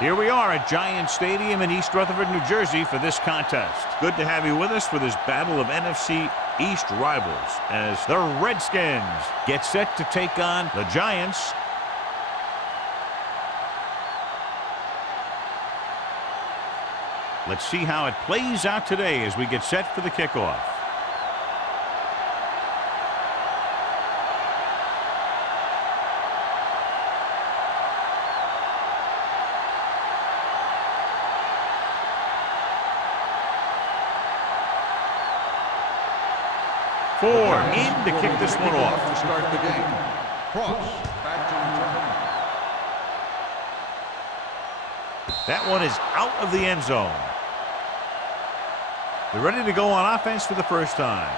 Here we are at Giant Stadium in East Rutherford, New Jersey for this contest. Good to have you with us for this battle of NFC East rivals as the Redskins get set to take on the Giants. Let's see how it plays out today as we get set for the kickoff. Ford in to kick this one off. To start the game. Cross. Back to return. That one is out of the end zone. They're ready to go on offense for the first time.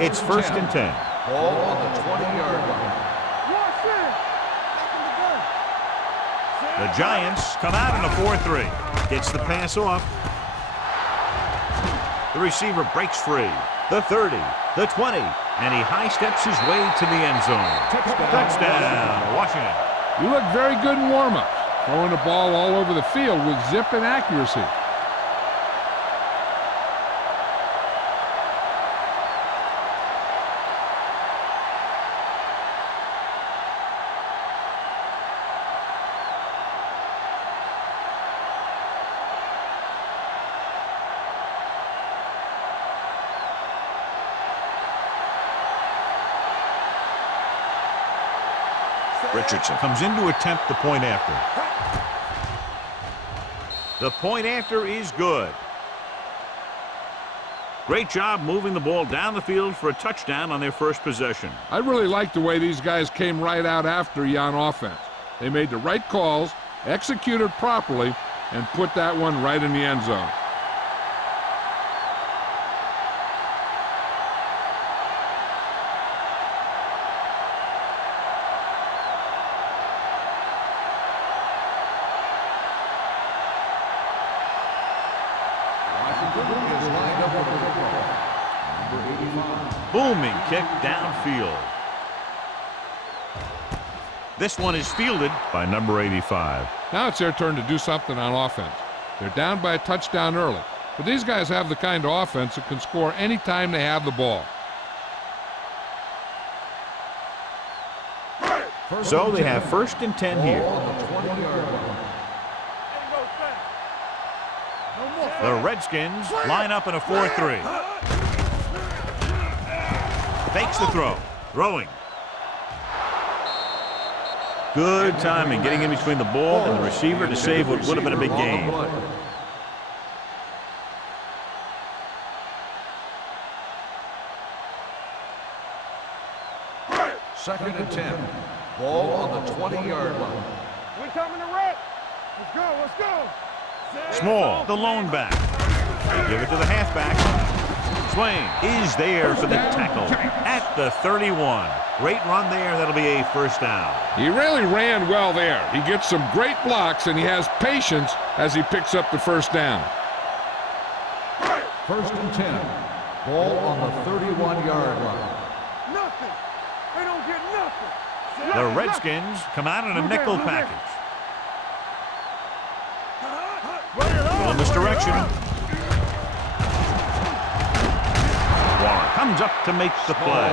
It's first and 10. Ball on the 20-yard line. The Giants come out in a 4-3. Gets the pass off. The receiver breaks free. The 30, the 20, and he high steps his way to the end zone. Touchdown, Washington. You look very good in warm-ups, throwing the ball all over the field with zip and accuracy. Richardson comes in to attempt the point after. The point after is good. Great job moving the ball down the field for a touchdown on their first possession. I really like the way these guys came right out after you on offense. They made the right calls, executed properly, and put that one right in the end zone. Booming kick downfield. This one is fielded by number 85. Now it's their turn to do something on offense. They're down by a touchdown early, but these guys have the kind of offense that can score any time they have the ball. So they have first and 10 here. The Redskins line up in a 4-3. Fakes the throw. Throwing. Good timing getting in between the ball and the receiver to save what would have been a big gain. Second and 10. Ball on the 20-yard line. We coming to wreck. Let's go, let's go. Small, the lone back. They give it to the halfback. Swain is there for the tackle at the 31. Great run there. That'll be a first down. He really ran well there. He gets some great blocks, and he has patience as he picks up the first down. First and 10. Ball on the 31-yard line. Nothing. They don't get nothing. The Redskins come out in a nickel package. Going this direction. Warren comes up to make the play.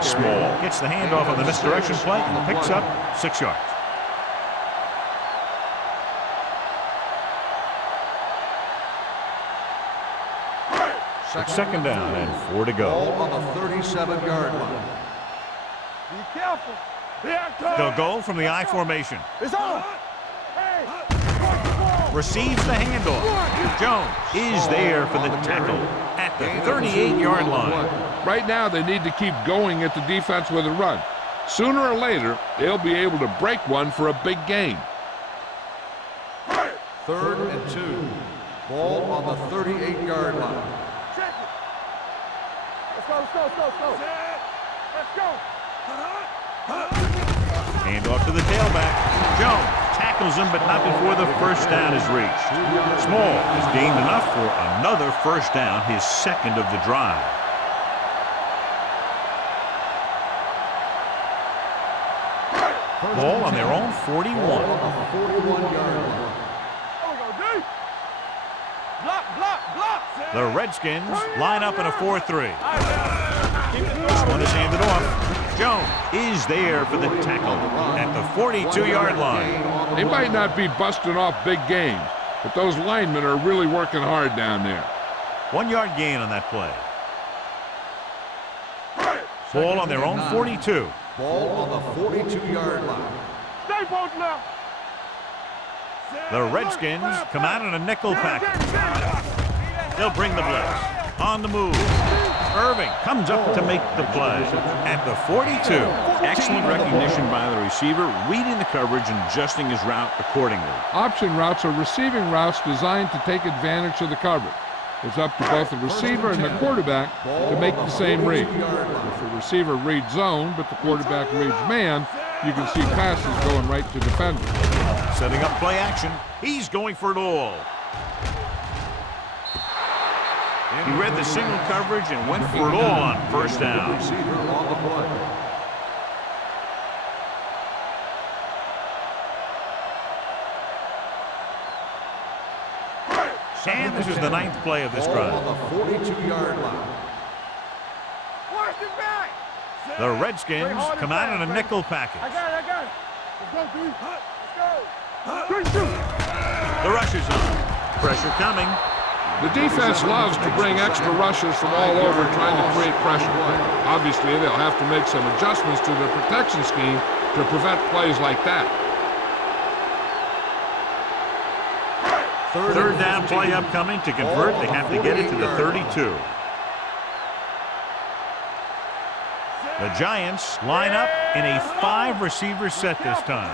Small gets the handoff on the misdirection play and picks up 6 yards. Second down and 4 to go. Ball on the 37-yard line. Be careful. They'll go from the I formation. It's on. Hey. Receives the handoff. Jones is there for the tackle at the 38-yard line. Right now, they need to keep going at the defense with a run. Sooner or later, they'll be able to break one for a big gain. Third and 2. Ball on the 38-yard line. Check it. Let's go, let's go, let's go, let's go. Let's go. Handoff to the tailback. Jones tackles tackles him, but not before the first down is reached. Small is gained enough for another first down, his second of the drive. Ball on their own 41. The Redskins line up in a 4-3. This one is handed off. Jones is there for the tackle at the 42-yard line. They might not be busting off big games, but those linemen are really working hard down there. 1-yard gain on that play. Ball on their own 42. Ball on the 42-yard line. Stay both now. The Redskins come out in a nickel package. They'll bring the blitz. On the move. Irving comes up to make the play at the 42. Excellent recognition by the receiver, reading the coverage and adjusting his route accordingly. Option routes are receiving routes designed to take advantage of the coverage. It's up to both the receiver and the quarterback to make the same read. If the receiver reads zone, but the quarterback reads man, you can see passes going right to defenders. Setting up play action. He's going for it all. He read the single coverage and went for it all on first down. And this is the 9th play of this drive. On the 42-yard line. The Redskins come out in a nickel package. I got it. Let's go, D. Let's go. The rush is on. Pressure coming. The defense loves to bring extra rushers from all over trying to create pressure. Obviously, they'll have to make some adjustments to their protection scheme to prevent plays like that. Third down play upcoming. To convert, they have to get it to the 32. The Giants line up in a 5-receiver set this time.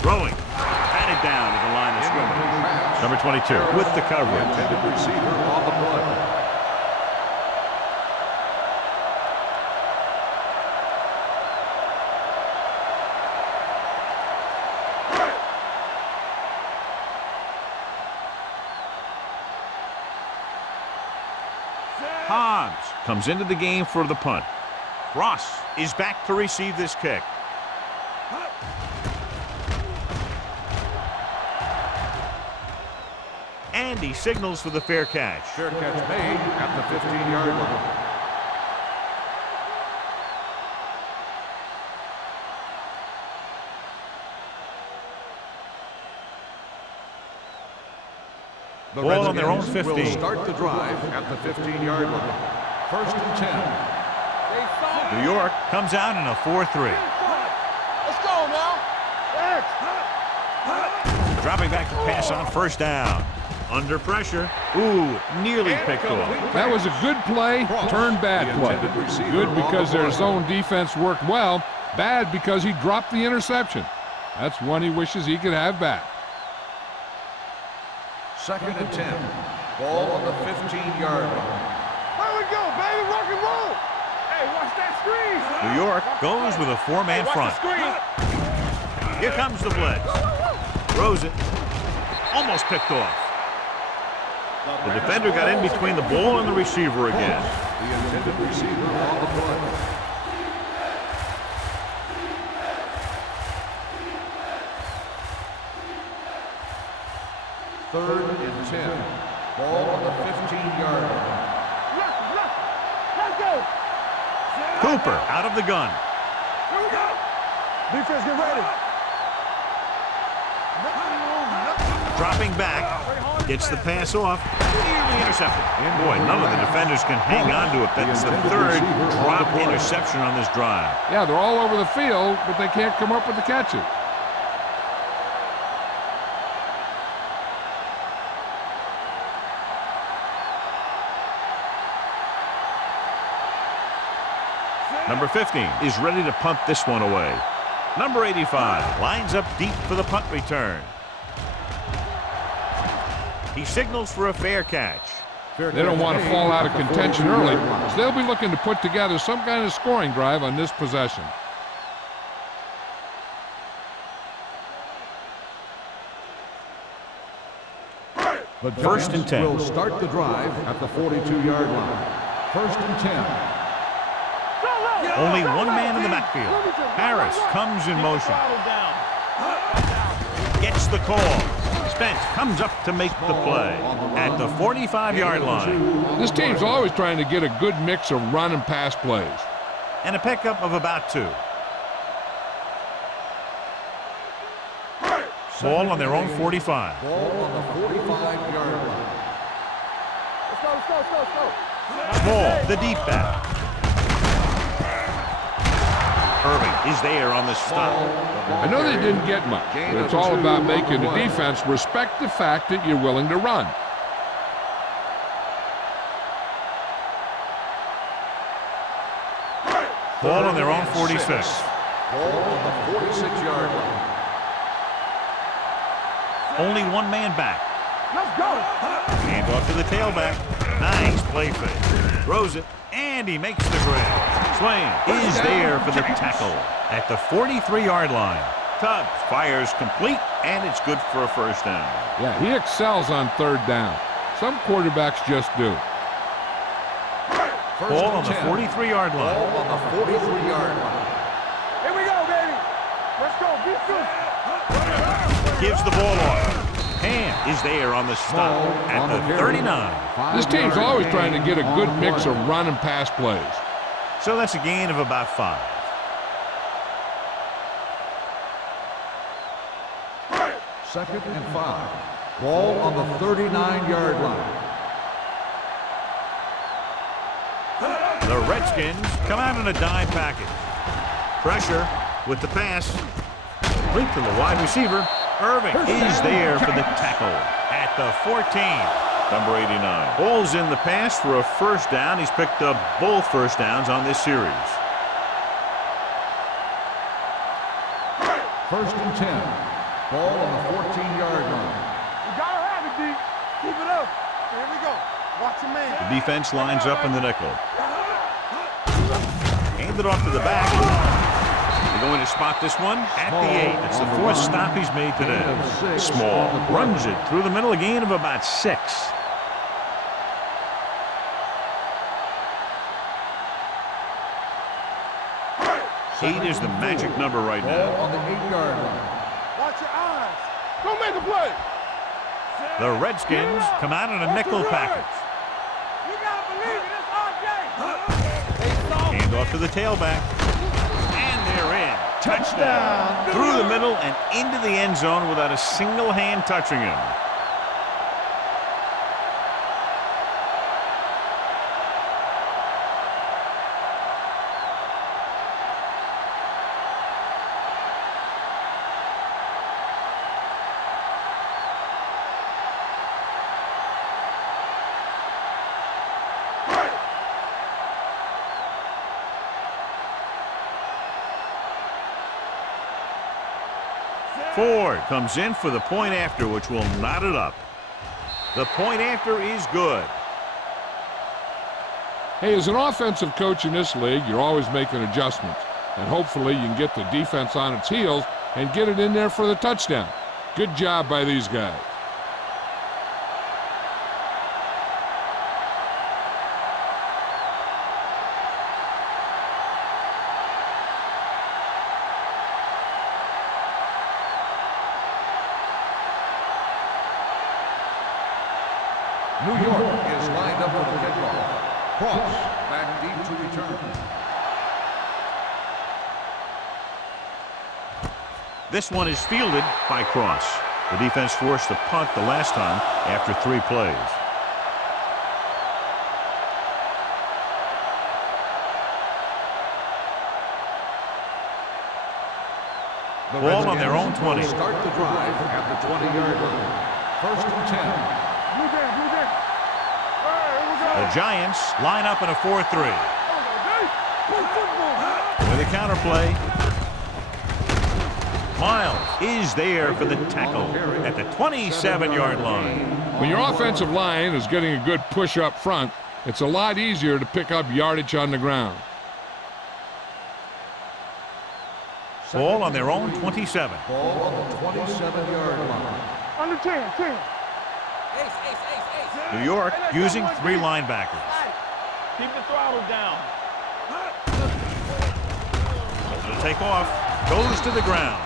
Throwing. Batted down to the line of scrimmage. Number 22 with the coverage. Intended receiver on the play. Hobbs comes into the game for the punt. Ross is back to receive this kick. And he signals for the fair catch. Fair catch made at the 15-yard line. The Ball on their own Redskins 15. will start the drive at the 15-yard line. 1st and 10. New York comes out in a 4-3. Let's go now. Dropping back to pass on first down. Under pressure. Ooh, nearly picked off. That was a good play, turned bad play. Good because their zone defense worked well, bad because he dropped the interception. That's one he wishes he could have back. 2nd and 10. Ball on the 15-yard line. There we go, baby. Rock and roll. Hey, watch that screen. New York goes with a 4-man front. Here comes the blitz. Throws it. Almost picked off. The defender got in between the ball and the receiver again. The intended receiver on the play. Third and 10. Ball on the 15-yard line. Let's go. Cooper out of the gun. Here we go. Defense, get ready. Dropping back. Gets the pass off. Nearly intercepted. Boy, none of the defenders can hang on to it. That's the 3rd drop interception on this drive. Yeah, they're all over the field, but they can't come up with the catches. Number 15 is ready to punt this one away. Number 85 lines up deep for the punt return. He signals for a fair catch. They don't want to fall out of contention early, so they'll be looking to put together some kind of scoring drive on this possession. The First and Giants 10. will start the drive at the 42-yard line. First and 10. Only one man in the backfield. Harris comes in motion. Gets the call. Spence comes up to make the play at the 45-yard line. This team's always trying to get a good mix of run and pass plays. And a pickup of about 2. Ball on their own 45. Ball on the 45-yard line. Let's go. Small, the deep back. Irving is there on the stop. I know they didn't get much, but it's all about making the defense respect the fact that you're willing to run. Ball on their own 46. Ball on the 46-yard line. Only one man back. Let's go. Hand off to the tailback. Nice play fake. Throws it, and he makes the grab. Swain is there for the tackle at the 43-yard line. Tubbs fires complete, and it's good for a first down. Yeah, he excels on third down. Some quarterbacks just do. Ball on the 43-yard line. Ball on the 43-yard line. Here we go, baby. Let's go. Be good. Gives the ball off. Hand is there on the stop at the 39. This team's always trying to get a good mix of run and pass plays. So that's a gain of about 5. Second and 5. Ball on the 39-yard line. The Redskins come out in a dime package. Pressure with the pass. Complete to the wide receiver. Irving is there for the tackle at the 14. Number 89. Ball's in the pass for a first down. He's picked up both first downs on this series. First and 10. Ball on the 14-yard line. You gotta have it, D. Keep it up. Here we go. Watch your man. The defense lines up in the nickel. Hand it off to the back. They're going to spot this one at the 8. It's the 4th stop he's made today. Small runs it through the middle, a gain of about 6. Eight is the magic number right Ball now. on the 8-yard line. Watch your eyes. Don't make a play. The Redskins come out in a nickel package. You gotta believe it. It's our game. Hand off to the tailback. And they're in. Touchdown. Through the middle and into the end zone without a single hand touching him. Ford comes in for the point after, which will knot it up. The point after is good. Hey, as an offensive coach in this league, you're always making adjustments. And hopefully you can get the defense on its heels and get it in there for the touchdown. Good job by these guys. New York is lined up for the kickoff. Cross back deep to return. This one is fielded by Cross. The defense forced to punt the last time after 3 plays. The Ball on their own Redskins will 20. Start the drive at the 20-yard line. First and 10. Blue game. All right, here we go. The Giants line up in a 4-3. With a counterplay. Miles is there for the tackle at the 27-yard line. When your offensive line is getting a good push up front, it's a lot easier to pick up yardage on the ground. Ball on their own 27. Ball on the 27-yard line. Under 10. New York using 3 linebackers. Keep the throttle down. Able to take off. Goes to the ground.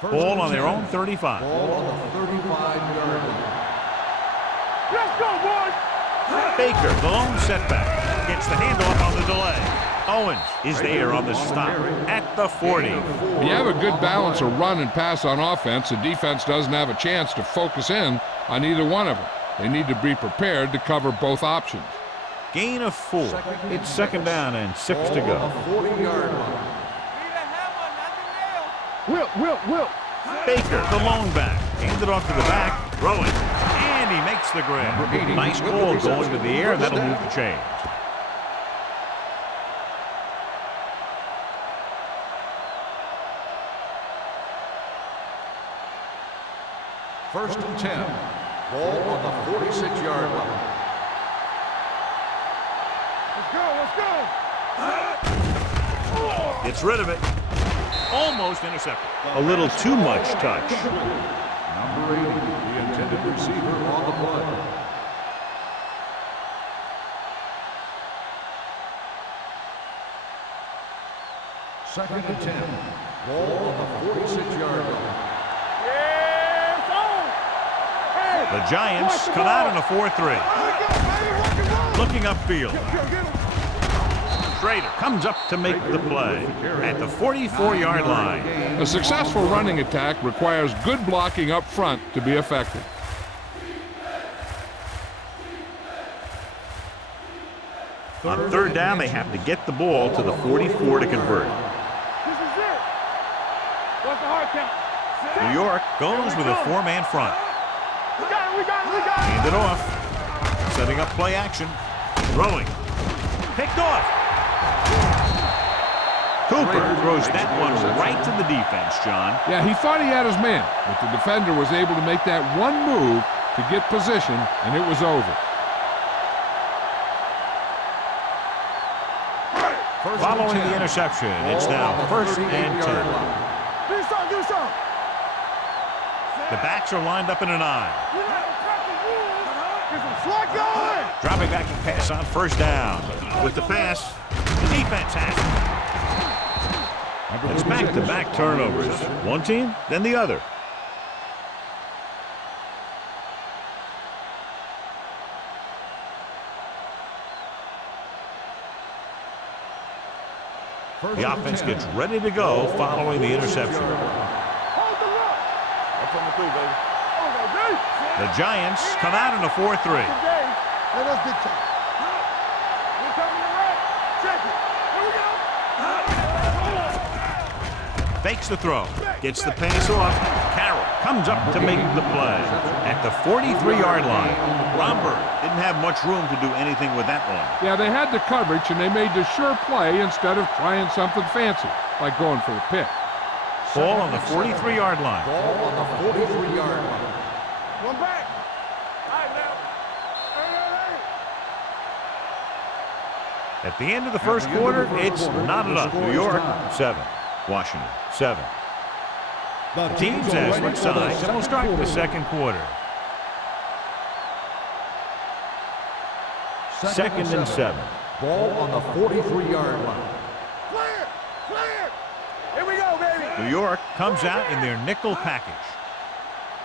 Ball on their own 35. Ball on the 35-yard line. Let's go, boys. Baker, the lone setback, gets the handoff on the delay. Owens is there on the stop at the 40. When you have a good balance of run and pass on offense, the defense doesn't have a chance to focus in on either one of them. They need to be prepared to cover both options. Gain of 4. It's 2nd down and 6 to go. 40-yard line. Will. Baker, the lone back, handed off to the back, throwing, and he makes the grab. Nice ball going to the air, and that'll move the chains. First and 10. Ball on the 46-yard line. Let's go. Gets rid of it. Almost intercepted. A little too much touch. Number 80, the intended receiver on the play. Second and 10. Ball on the 46-yard line. The Giants come out in a 4-3. Looking upfield. Schrader comes up to make the play at the 44-yard line. A successful running attack requires good blocking up front to be effective. On 3rd down, they have to get the ball to the 44 to convert. This is it. What's the hard count? New York goes with a 4-man front. We got it. Hand it off. Setting up play action. Throwing. Picked off. Cooper throws that one right to the defense, John. Yeah, he thought he had his man, but the defender was able to make that one move to get position, and it was over. Following the interception, it's now 1st and 10. Do something. The backs are lined up in an I. Get some slack going. Dropping back to pass on 1st down. With the pass, the defense has it. It's back-to-back turnovers. One team, then the other. The offense gets ready to go following the interception. Hold the rock. That's on the 3, baby. The Giants come out in a 4-3. Let us dictate. We're coming to right. Check it. Here we go. Fakes the throw. Gets the pass off. Carroll comes up to make the play at the 43-yard line. Romberg didn't have much room to do anything with that one. Yeah, they had the coverage, and they made the sure play instead of trying something fancy, like going for the pick. Ball on the 43-yard line. Ball on the 43-yard line. One back. All right, now. At the end of the first quarter, it's not enough. New York, 7. Washington, 7. The teams as switch sides, and we'll start the second quarter. 2nd and 7. Ball on the 43-yard line. Clear. Here we go, baby. New York comes out in their nickel package.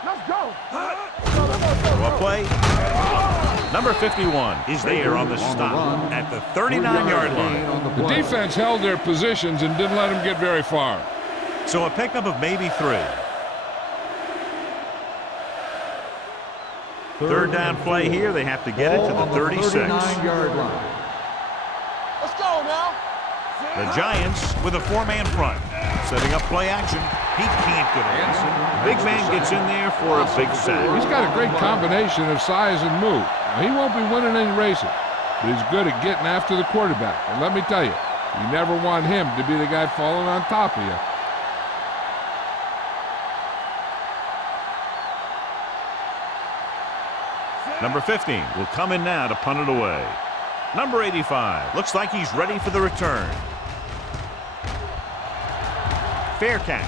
Let's go. A play. Number 51 is there on the stop at the 39-yard line. The defense held their positions and didn't let them get very far. So a pickup of maybe 3. 3rd down play here. They have to get it to the 36. 39-yard line. Let's go now. The Giants with a 4-man front. Setting up play action. He can't get it. Big man gets in there for a big sack. He's got a great combination of size and move. Now, he won't be winning any races, but he's good at getting after the quarterback. And let me tell you, you never want him to be the guy falling on top of you. Number 15 will come in now to punt it away. Number 85. Looks like he's ready for the return. Fair catch.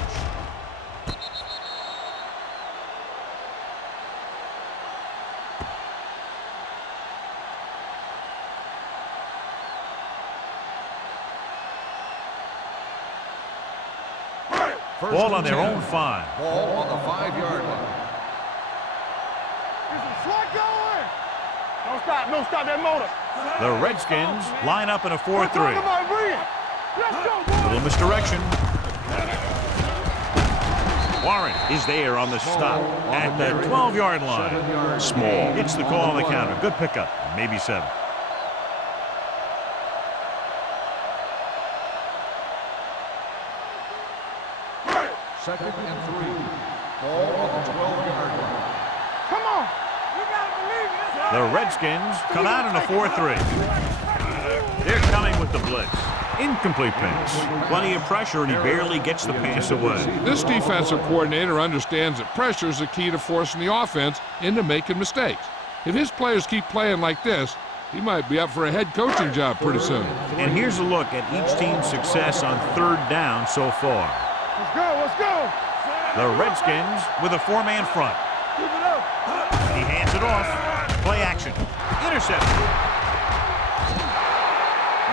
Ball on their own 5. Ball on the 5-yard line. Don't stop that motor. The Redskins line up in a 4-3. Little misdirection. Warren is there on the stop at the 12-yard line. Small. Hits the call on the counter. Good pickup. Maybe 7. Second and 3. Ball on the 12-yard line. Come on. You gotta believe it. The Redskins come out in a 4-3. They're coming with the blitz. Incomplete pass. Plenty of pressure, and he barely gets the pass away. This defensive coordinator understands that pressure is the key to forcing the offense into making mistakes. If his players keep playing like this, he might be up for a head coaching job pretty soon. And here's a look at each team's success on 3rd down so far. Let's go, let's go. The Redskins with a 4-man front. Keep it up. He hands it off. Play action. Interception.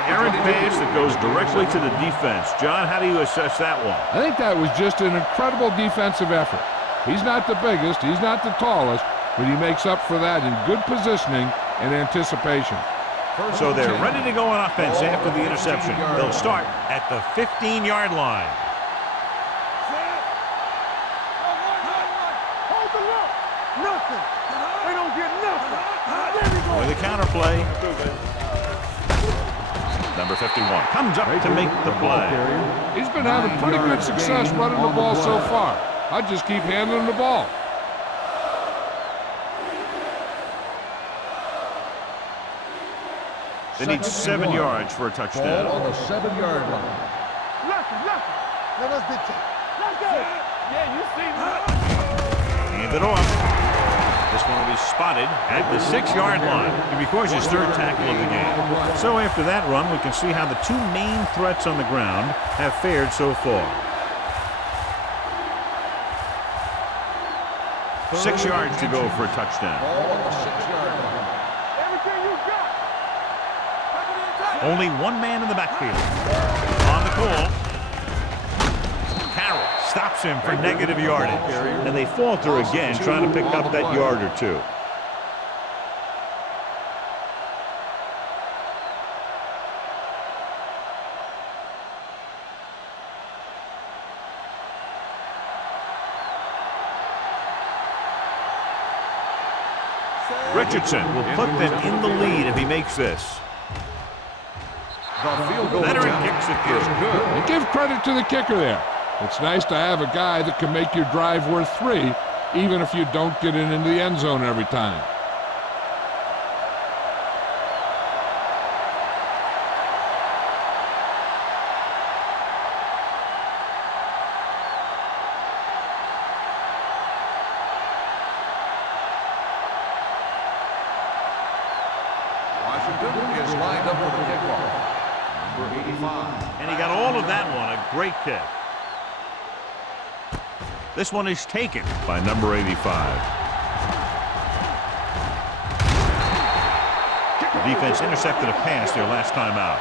Errant pass that goes directly to the defense. John, how do you assess that one? I think that was just an incredible defensive effort. He's not the biggest, he's not the tallest, but he makes up for that in good positioning and anticipation. So they're ready to go on offense after the interception. They'll start at the 15-yard line. Nothing. They don't get nothing. With a counter play. Number 51 comes up to make the play. He's been having pretty good success running the ball so far. I'd just keep handling the ball. They need 7 yards for a touchdown. Ball on the 7-yard line. Nothing. Let us dictate. Let's go. Yeah, you see me. Hand it off. This one will be spotted at the 6-yard line. It records his 3rd tackle of the game. So after that run, we can see how the 2 main threats on the ground have fared so far. 6 yards to go for a touchdown. Ball on the 6-yard line. Everything you got. Only 1 man in the backfield. On the call. Carroll stops him for negative yardage. And they falter again, trying to pick up that yard or 2. Richardson will put them in the lead if he makes this. The field goal Veteran attempt kicks it through. is good. And give credit to the kicker there. It's nice to have a guy that can make your drive worth 3, even if you don't get it into the end zone every time. Washington is lined up for the kickoff. Number 85. And he got all of that one. A great kick. This one is taken by number 85. The defense intercepted a pass their last time out.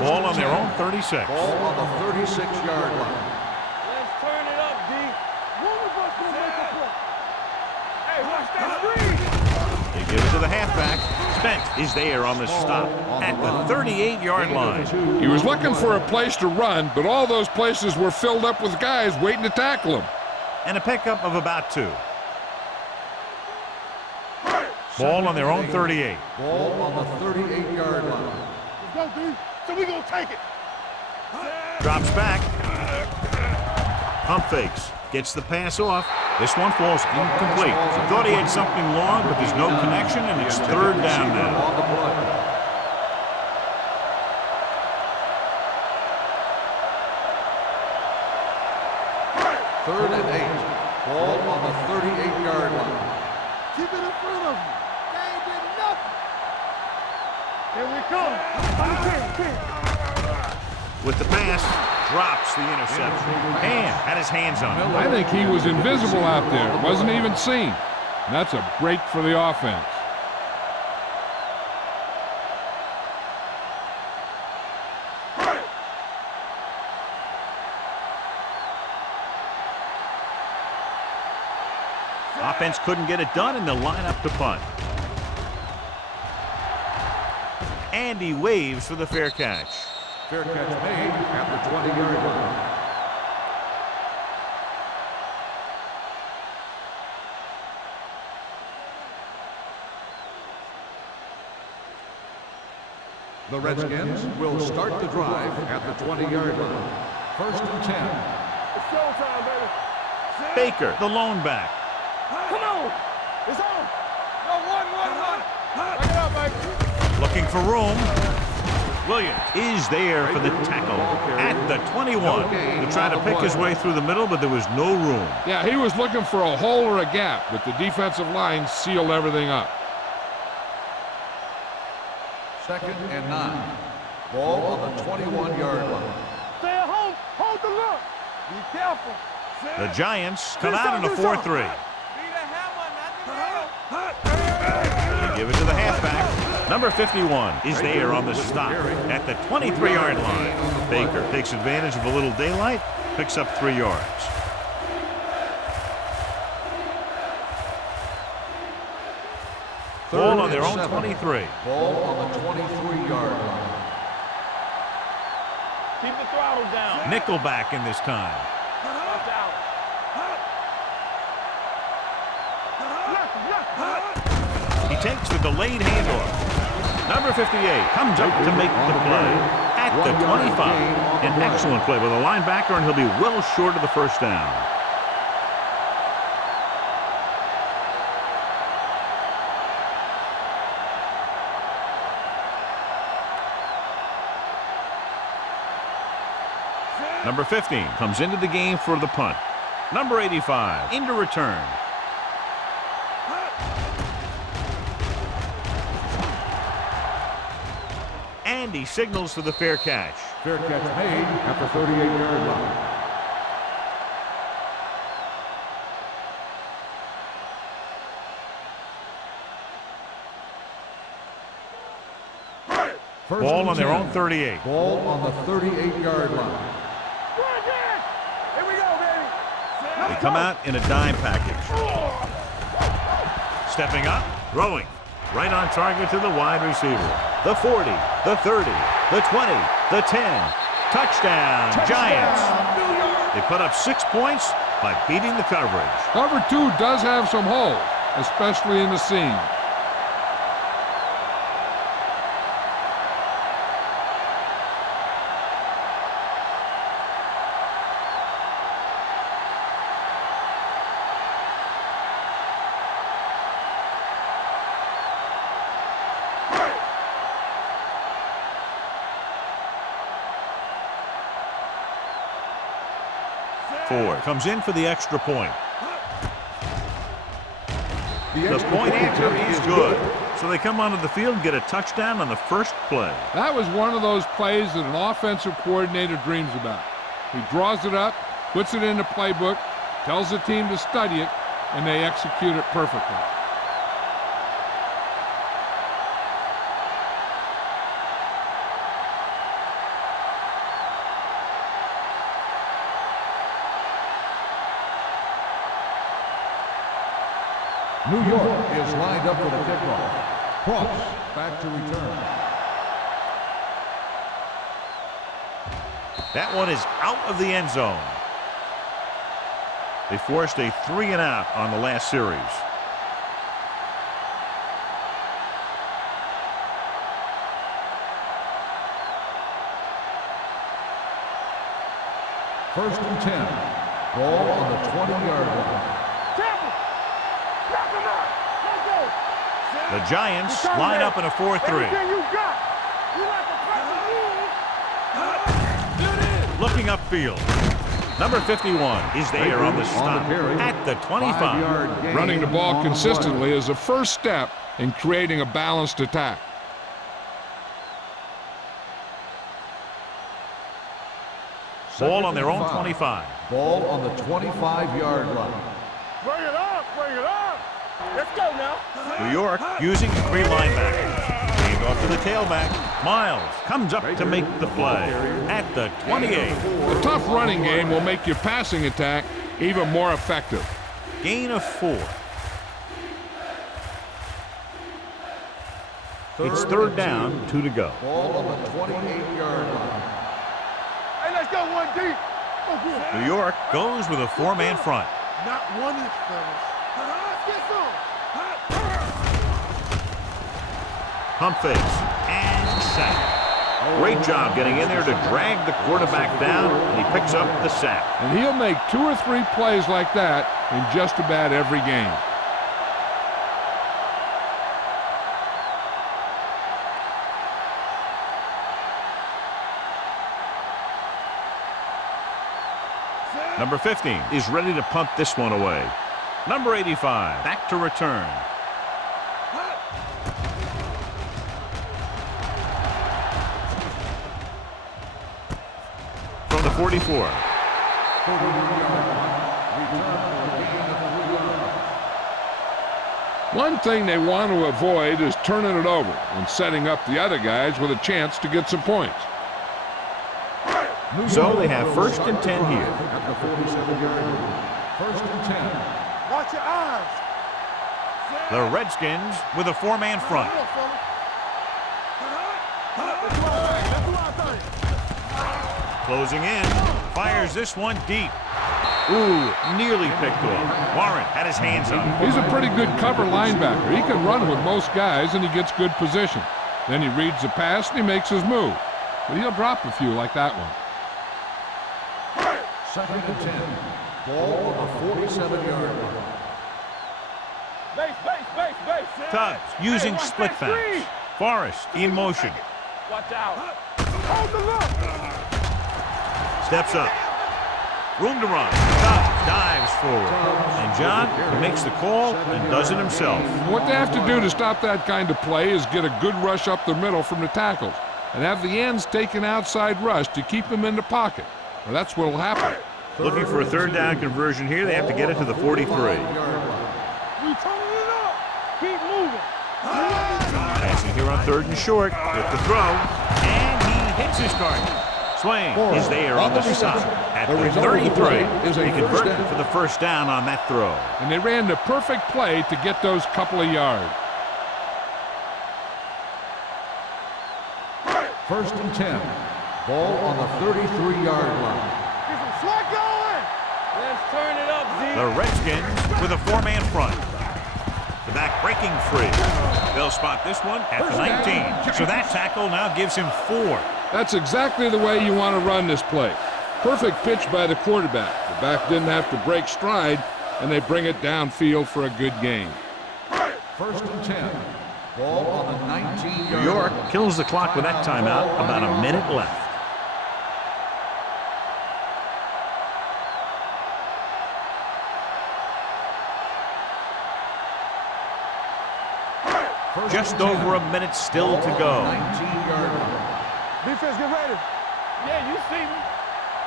Ball on their own 36. Ball on the 36-yard line. Let's turn it up, D. One of us will make a play. Hey, watch that screen. They give it to the halfback. Spence is there on the stop at the 38-yard line. He was looking for a place to run, but all those places were filled up with guys waiting to tackle him. And a pickup of about 2. Ball on their own 38. Ball on the 38-yard line. Let's go, D. So we gonna take it. Drops back. Pump fakes. Gets the pass off. This one falls incomplete. He thought he had something long, but there's no connection, and it's 3rd down now. On the play. 3rd and 8. Ball on the 38-yard line. Keep it in front of you. They ain't did nothing. Here we come. On the 10. With the pass, drops the interception. And had his hands on it. I think he was invisible out there. Wasn't even seen. And that's a break for the offense. Offense couldn't get it done, and they'll line up to punt. And he waves for the fair catch. Fair catch made at the 20-yard line. The Redskins will start the drive at the 20-yard line. 1st and 10. It's showtime, baby. Baker, the lone back. Come on. It's on. No, one. Back it up, baby. Looking for room. Williams is there for the tackle at the 21. He tried to pick his way through the middle, but there was no room. Yeah, he was looking for a hole or a gap, but the defensive line sealed everything up. 2nd and 9. Ball on the 21-yard line. Stay at home. Hold the look. Be careful. The Giants come out in a 4-3. They give it to the halfback. Number 51 is there on the stop at the 23-yard line. Baker takes advantage of a little daylight, picks up 3 yards. Ball on their own 23. Ball on the 23-yard line. Keep the throttle down. Nickelback in this time. Watch out. He takes the delayed handoff. Number 58 comes up to make the play at the 25. An excellent play with a linebacker, and he'll be well short of the first down. Number 15 comes into the game for the punt. Number 85 into return. And he signals for the fair catch. Fair catch made at the 38-yard line. Ball on their own 38. Ball on the 38-yard line. Here we go, baby. They come out in a dime package. Stepping up, throwing. Right on target to the wide receiver. The 40, the 30, the 20, the 10. Touchdown, Giants. They put up 6 points by beating the coverage. Cover 2 does have some holes, especially in the seam. Ford comes in for the extra point. The point answer is good. So they come onto the field and get a touchdown on the first play. That was one of those plays that an offensive coordinator dreams about. He draws it up, puts it in the playbook, tells the team to study it, and they execute it perfectly. New York is lined up for the kickoff. Cross back to return. That one is out of the end zone. They forced a 3-and-out on the last series. First and 10. Ball on the 20-yard line. The Giants line up in a 4-3. Looking upfield. Number 51 is there on the stop at the 25. Running the ball consistently is the first step in creating a balanced attack. Ball on their own 25. Ball on the 25-yard line. Bring it up, bring it up. Let's go now. New York using 3 linebackers. Hand off to the tailback. Miles comes up to make the play at the 28. A tough running game will make your passing attack even more effective. Gain of 4. It's third down, 2 to go. Ball on the 28-yard line. Hey, let's go one deep. Oh, good. New York goes with a 4-man front. Not 1 inch, fellas. Let's get some. Pump fakes and sack. Great job getting in there to drag the quarterback down, and he picks up the sack. And he'll make 2 or 3 plays like that in just about every game. Number 15 is ready to punt this one away. Number 85 back to return. From the 44. One thing they want to avoid is turning it over and setting up the other guys with a chance to get some points. So they have 1st and 10 here. At the 47-yard line. 1st and 10. Watch your eyes. The Redskins with a 4-man front. Closing in. Fires this one deep. Ooh, nearly picked off. Warren had his hands up. He's a pretty good cover linebacker. He can run with most guys, and he gets good position. Then he reads the pass, and he makes his move. But he'll drop a few like that one. 2nd and 10. Ball on the 47-yard line. Base. Tubbs using split pass. Forrest in motion. Watch out. Hold the look. Steps up. Room to run. Tubbs dives forward. And John makes the call and does it himself. What they have to do to stop that kind of play is get a good rush up the middle from the tackles and have the ends take an outside rush to keep them in the pocket. Well, that's what will happen. Looking for a 3rd down conversion here. They have to get it to the 43. We turning it up. Keep moving. Passing here on 3rd and short. With the throw. And he hits his target. Swain is there on the stop. At the 33. They convert for the 1st down on that throw. And they ran the perfect play to get those couple of yards. 1st and 10. Ball on the 33-yard line. Get some slack going. Let's turn it up, Z. The Redskins with a 4-man front. The back breaking free. They'll spot this one at the 19. So that tackle now gives him 4. That's exactly the way you want to run this play. Perfect pitch by the quarterback. The back didn't have to break stride, and they bring it downfield for a good gain. 1st and 10. Ball on the 19-yard line. New York kills the clock with that timeout. About a minute left. Just over a minute still to go. 19-yard line. Defense, get ready. Yeah, you see me.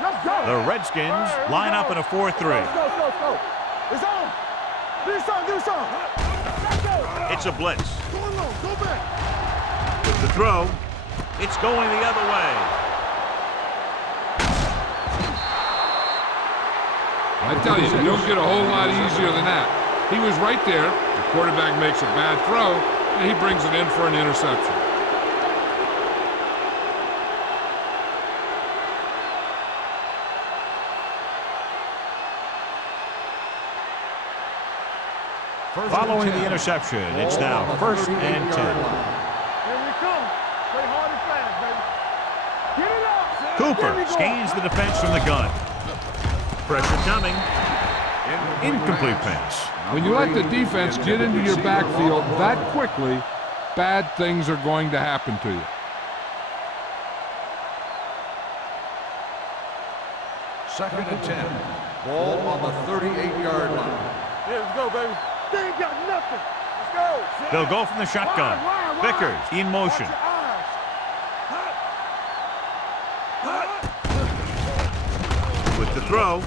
Let's go. The Redskins line up in a 4-3. Let's go. It's on. Do something. Let's go. It's a blitz. Go along. Go back. With the throw, it's going the other way. I tell you, you don't get a whole lot easier than that. He was right there. The quarterback makes a bad throw, and he brings it in for an interception. Following the interception, it's now 1st and 10. Here we come. Play hard and fast, baby. Get it up. Cooper scans the defense from the gun. Pressure coming. Incomplete pass. When you let the defense get into your backfield that quickly, bad things are going to happen to you. Second and 10. Ball on the 38-yard line. Yeah, let's go, baby. They ain't got nothing. Let's go. They'll go from the shotgun. Wide. Vickers in motion. Watch your eyes. With the throw,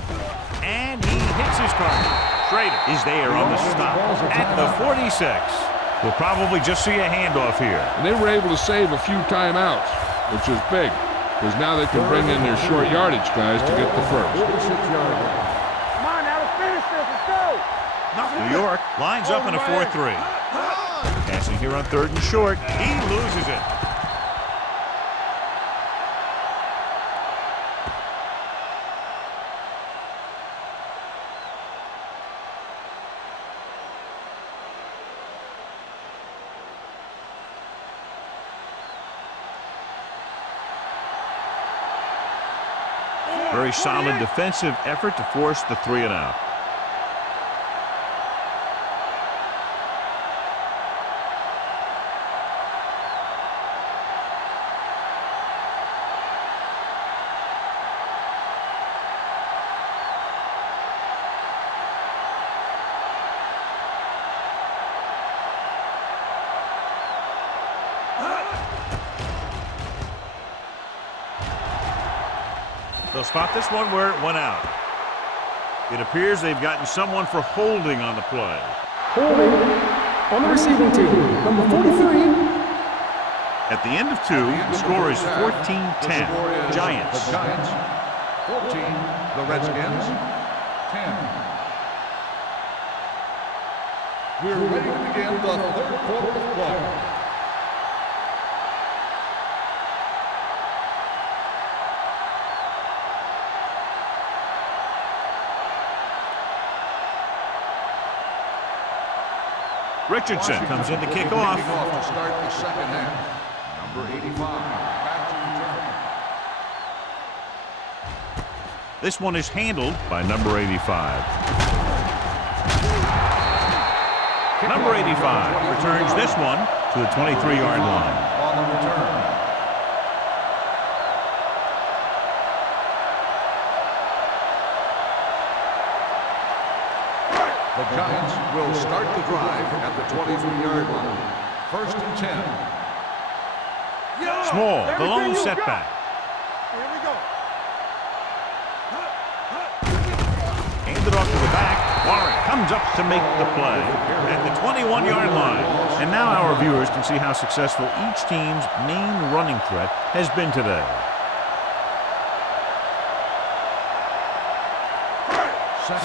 and he hits his target. Schrader is there on the stop at the 46. We'll probably just see a handoff here. And they were able to save a few timeouts, which is big, because now they can bring in their short yardage guys to get the first. Come on, now let's finish this. Let's go. New York lines up in a 4-3. Passing here on 3rd and short. He loses it. Very solid defensive effort to force the 3 and out. They'll spot this one where it went out. It appears they've gotten someone for holding on the play. Holding on the receiving team, number 43. At the end of 2, the score is 14-10. Giants. The Giants. 14. The Redskins. 10. We're ready to begin the 3rd quarter of play. Richardson comes in to kick off. To start the second half. Number 85. Back to return. This one is handled by number 85. Number 85 returns this one to the 23-yard line. On the return. The Giants will start the drive at the 23-yard line. 1st and 10. Small, the lone setback. Here we go. Handed off to the back. Warren comes up to make the play at the 21-yard line. And now our viewers can see how successful each team's main running threat has been today.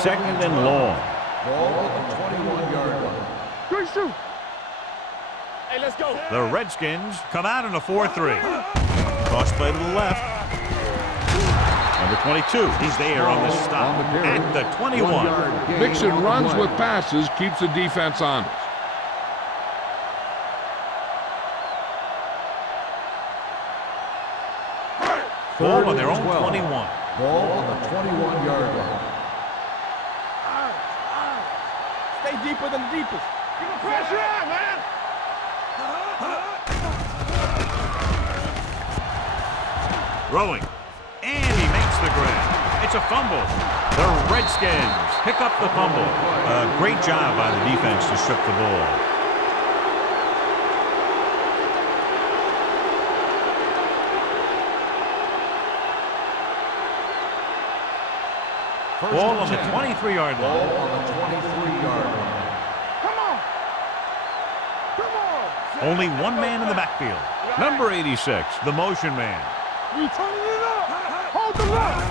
Second and long. Ball at the 21-yard line. Good shoot. Hey, let's go. The Redskins come out in a 4-3. Toss play to the left. Number 22, he's there on the stop at the 21. Mixon runs with passes, keeps the defense honest. Ball on their own 21. Ball on the 21-yard line. Stay deeper than the deepest. Keep the pressure on, man. Throwing. And he makes the grab. It's a fumble. The Redskins pick up the fumble. A great job by the defense to strip the ball. Ball on the 23-yard Ball line. on the 23-yard line. Come on. Come on. Only one man in the backfield. Number 86, the motion man. We turning it up. Hold the line.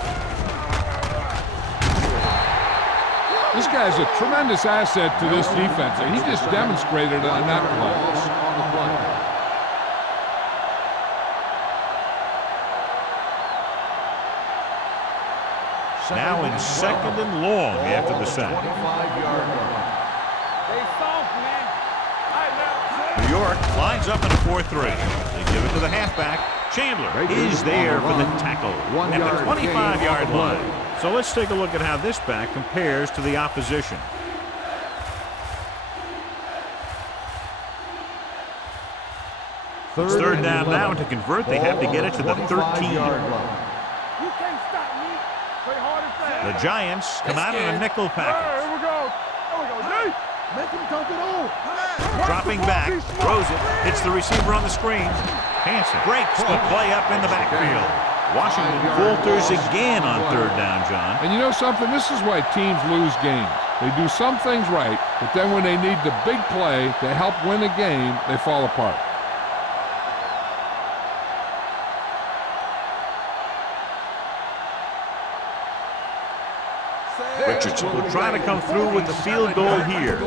This guy's a tremendous asset to this defense, and he just demonstrated it on that play. Loss on the play. Now in second and long after the sack. 25-yard line. Stay soft, man. All right, now. New York lines up in a 4-3. They give it to the halfback. Chandler is there for the tackle at the 25-yard line. So let's take a look at how this back compares to the opposition. It's third down now, and to convert, they have to get it to the 13. Ball on the 5-yard line. You can't stop me. Play hard and The Giants come out in a nickel package. Here we go. D. Make him dump it on. Dropping back, throws it, hits the receiver on the screen. Hansen breaks the play up in the backfield. Washington falters again on third down, John. And you know something? This is why teams lose games. They do some things right, but then when they need the big play to help win a game, they fall apart. Richardson will try to come through with the field goal here.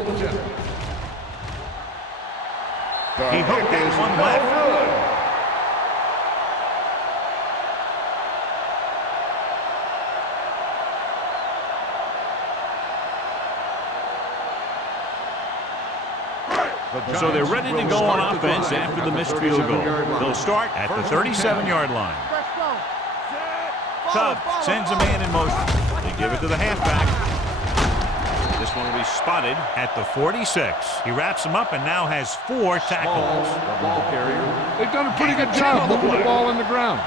He hooked that one left. So they're ready to go on offense after the missed field goal. They'll start at the 37-yard line. Tubb sends a man in motion. They give it to the halfback. This one will be spotted at the 46. He wraps him up and now has 4 tackles. They've done a pretty good job putting the ball in the ground.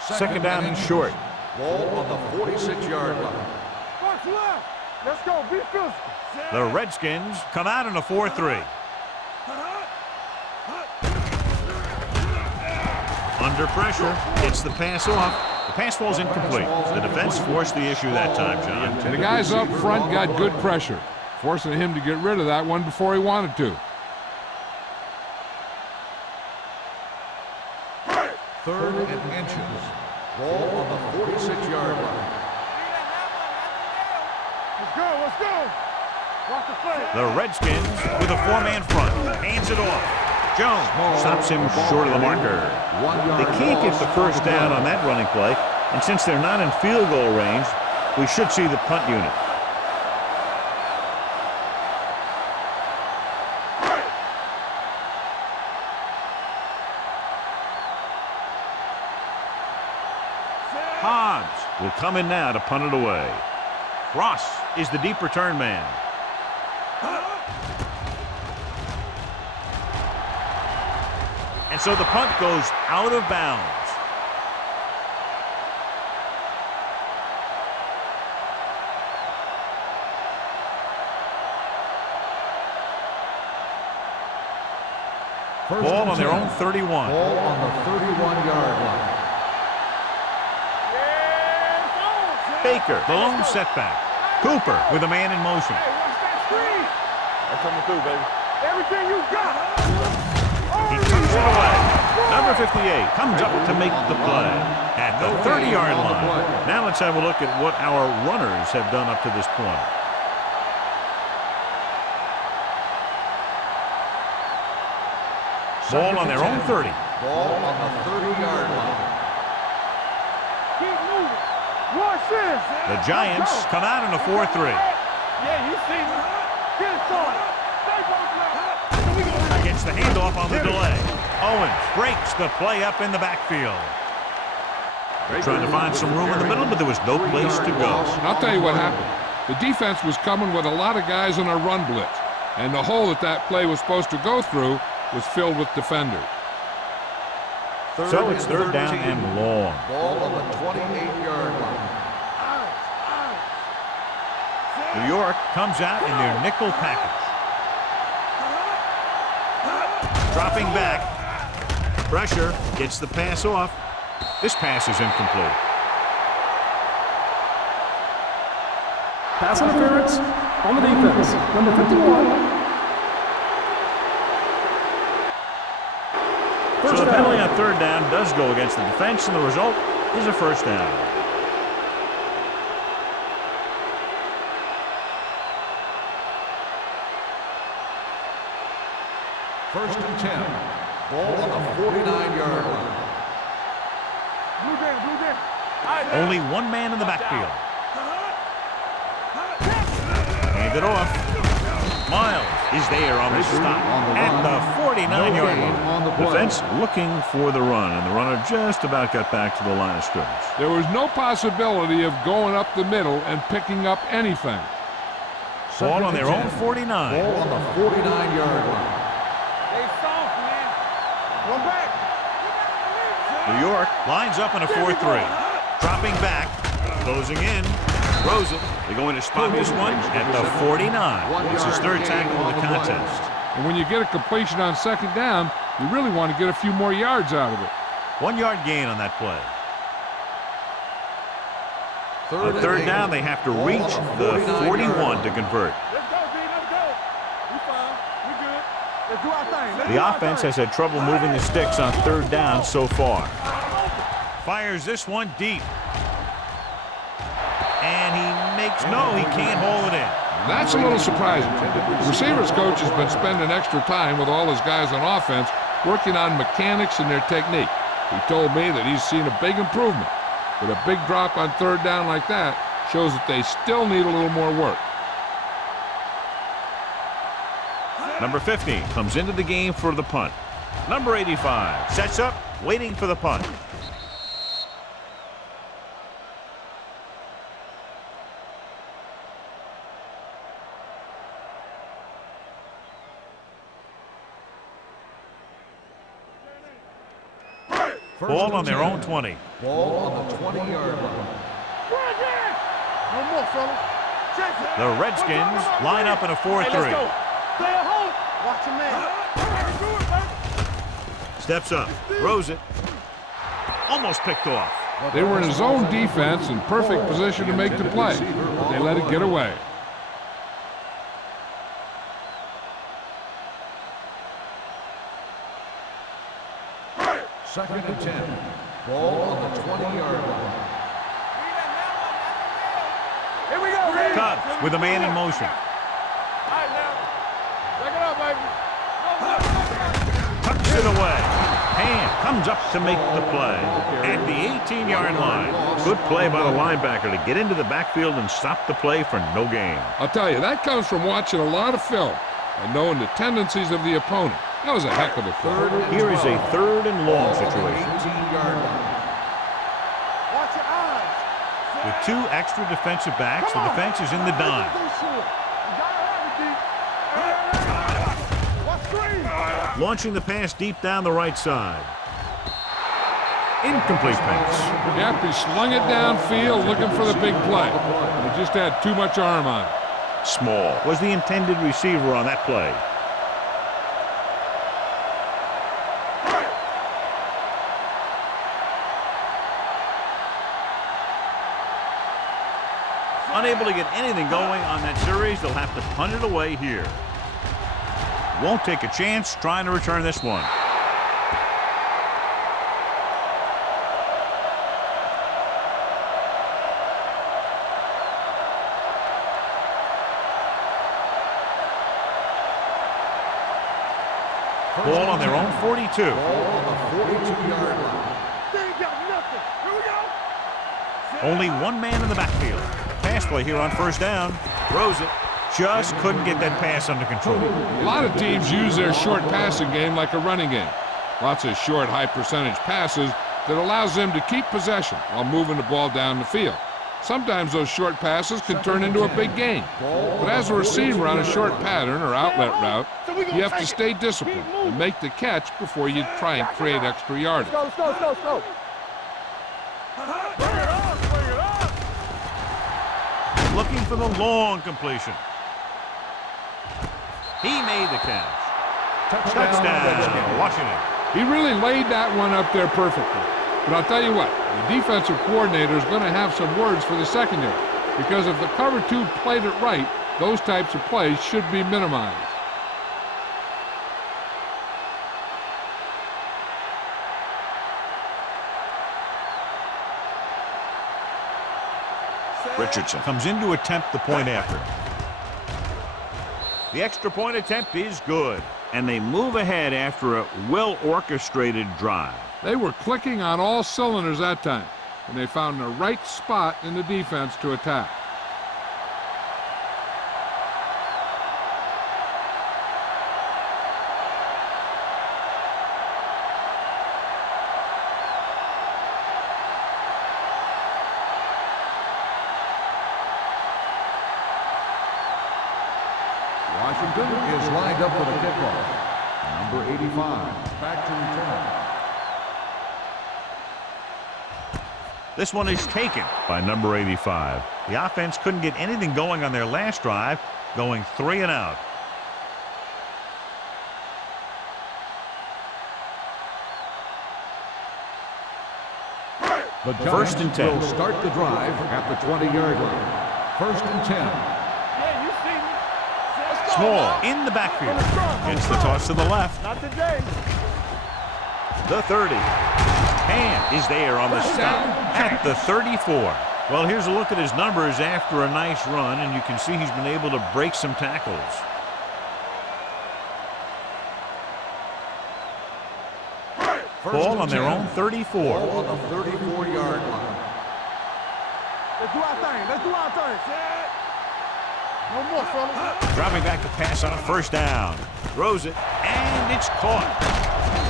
Second down and short. Ball on the 46-yard line. Box left. Let's go. Be physical. The Redskins come out in a 4-3. Under pressure, gets the pass off. The pass falls incomplete. The defense forced the issue that time, John. The guys up front got good pressure, forcing him to get rid of that one before he wanted to. Third and inches. Ball on the 46-yard line. Let's go. Let's go. Watch the play. The Redskins with a 4-man front. Hands it off. Jones stops him short of the marker. They can't get the first down on that running play, and since they're not in field goal range, we should see the punt unit. Hobbs will come in now to punt it away. Ross is the deep return man. And so the punt goes out of bounds. Ball on their own 31. Ball on the 31-yard line. Baker, the lone setback. Cooper with a man in motion. Hey, watch that screen. They're coming through, baby. Everything you got. He tucks it away. Number 58 comes up to make the play at the 30-yard line. Now let's have a look at what our runners have done up to this point. Ball on their own 30. Ball on the 30-yard line. Keep moving. Watch this. The Giants come out in a 4-3. Yeah, you see me. Get it started. Stay both. Gets the handoff on the delay. Owens breaks the play up in the backfield. They're trying to find some room in the middle, but there was no place to go. And I'll tell you what happened. The defense was coming with a lot of guys in a run blitz, and the hole that play was supposed to go through was filled with defenders. So it's third down and long. Ball on the 28-yard line. New York comes out in their nickel package. Dropping back. Pressure, gets the pass off. This pass is incomplete. Pass interference on the defense. Number 51. So the penalty on third down does go against the defense, and the result is a first down. First and 10. Ball on the 49-yard line. Blue down. Only one man in the backfield. Hand it off. Miles is there on the stop at the 49-yard line. Defense looking for the run, and the runner just about got back to the line of scrimmage. There was no possibility of going up the middle and picking up anything. Ball on their own 49. Ball on the 49-yard line. One back. New York lines up in a 4-3. Dropping back, closing in, throws it. They're going to spot this one at the 49. It's his third tackle of the contest. And when you get a completion on second down, you really want to get a few more yards out of it. 1 yard gain on that play. On third down, they have to reach the 41 to convert. Let's go, D. Let's go. We fine. We good. Let's do our thing. The offense has had trouble moving the sticks on third down so far. Fires this one deep. And he makes no, he can't hold it in. That's a little surprising. The receivers coach has been spending extra time with all his guys on offense working on mechanics and their technique. He told me that he's seen a big improvement. But a big drop on third down like that shows that they still need a little more work. Number 50 comes into the game for the punt. Number 85 sets up, waiting for the punt. Ball on their own 20. Ball on the 20-yard line. No more, fellas. Check it. The Redskins line up in a 4-3. Hey, let's go. Stay at home. Watch your man. Steps up, throws it. Almost picked off. They were in a zone defense in perfect position to make the play, but they let it get away. Second and 10. Ball on the 20-yard line. Here we go, Ray. Cubs with a man in motion. All right, now. Check it out, baby. Tucks it away. Hand comes up to make the play at the 18-yard line. Good play by the linebacker to get into the backfield and stop the play for no gain. I'll tell you, that comes from watching a lot of film and knowing the tendencies of the opponent. That was a heck of a play. Here is a third and long situation. 18-yard line. Watch your eyes. With two extra defensive backs, the defense is in the dime. Launching the pass deep down the right side. Incomplete pass. Yep, he slung it downfield looking for the big play. He just had too much arm on it. Small was the intended receiver on that play. Unable to get anything going on that series, they'll have to punt it away here. Won't take a chance trying to return this one. Ball on their own 42. Ball on the 42-yard line. They ain't got nothing. Here we go. Only one man in the backfield. Pass play here on first down. Throws it. Just couldn't get that pass under control. A lot of teams use their short passing game like a running game. Lots of short, high-percentage passes that allows them to keep possession while moving the ball down the field. Sometimes those short passes can turn into a big gain. But as a receiver on a short pattern or outlet route, you have to stay disciplined and make the catch before you try and create extra yardage. Let's go, let's go, let's go. Bring it on, bring it on. Looking for the long completion. He made the catch. Touchdown, Washington. He really laid that one up there perfectly. But I'll tell you what, the defensive coordinator is going to have some words for the secondary, because if the cover two played it right, those types of plays should be minimized. Richardson comes in to attempt the point after. The extra point attempt is good, and they move ahead after a well-orchestrated drive. They were clicking on all cylinders that time, and they found the right spot in the defense to attack. Washington is lined up for the kickoff. Number 85, back to return. This one is taken by number 85. The offense couldn't get anything going on their last drive, going 3 and out. The Giants First and 10. will start the drive at the 20-yard line. First and 10. Yeah, you see me. Let's go, Small man. in the backfield. From the front, from Gets the the front. toss to the left. Not today. The 30. And is there on the stop at the 34. Well, here's a look at his numbers after a nice run, and you can see he's been able to break some tackles. Ball on their own 34. Ball on the 34-yard line. Let's do our thing. Let's do our thing. No more, fellas. Dropping back to pass on a first down. Throws it, and it's caught.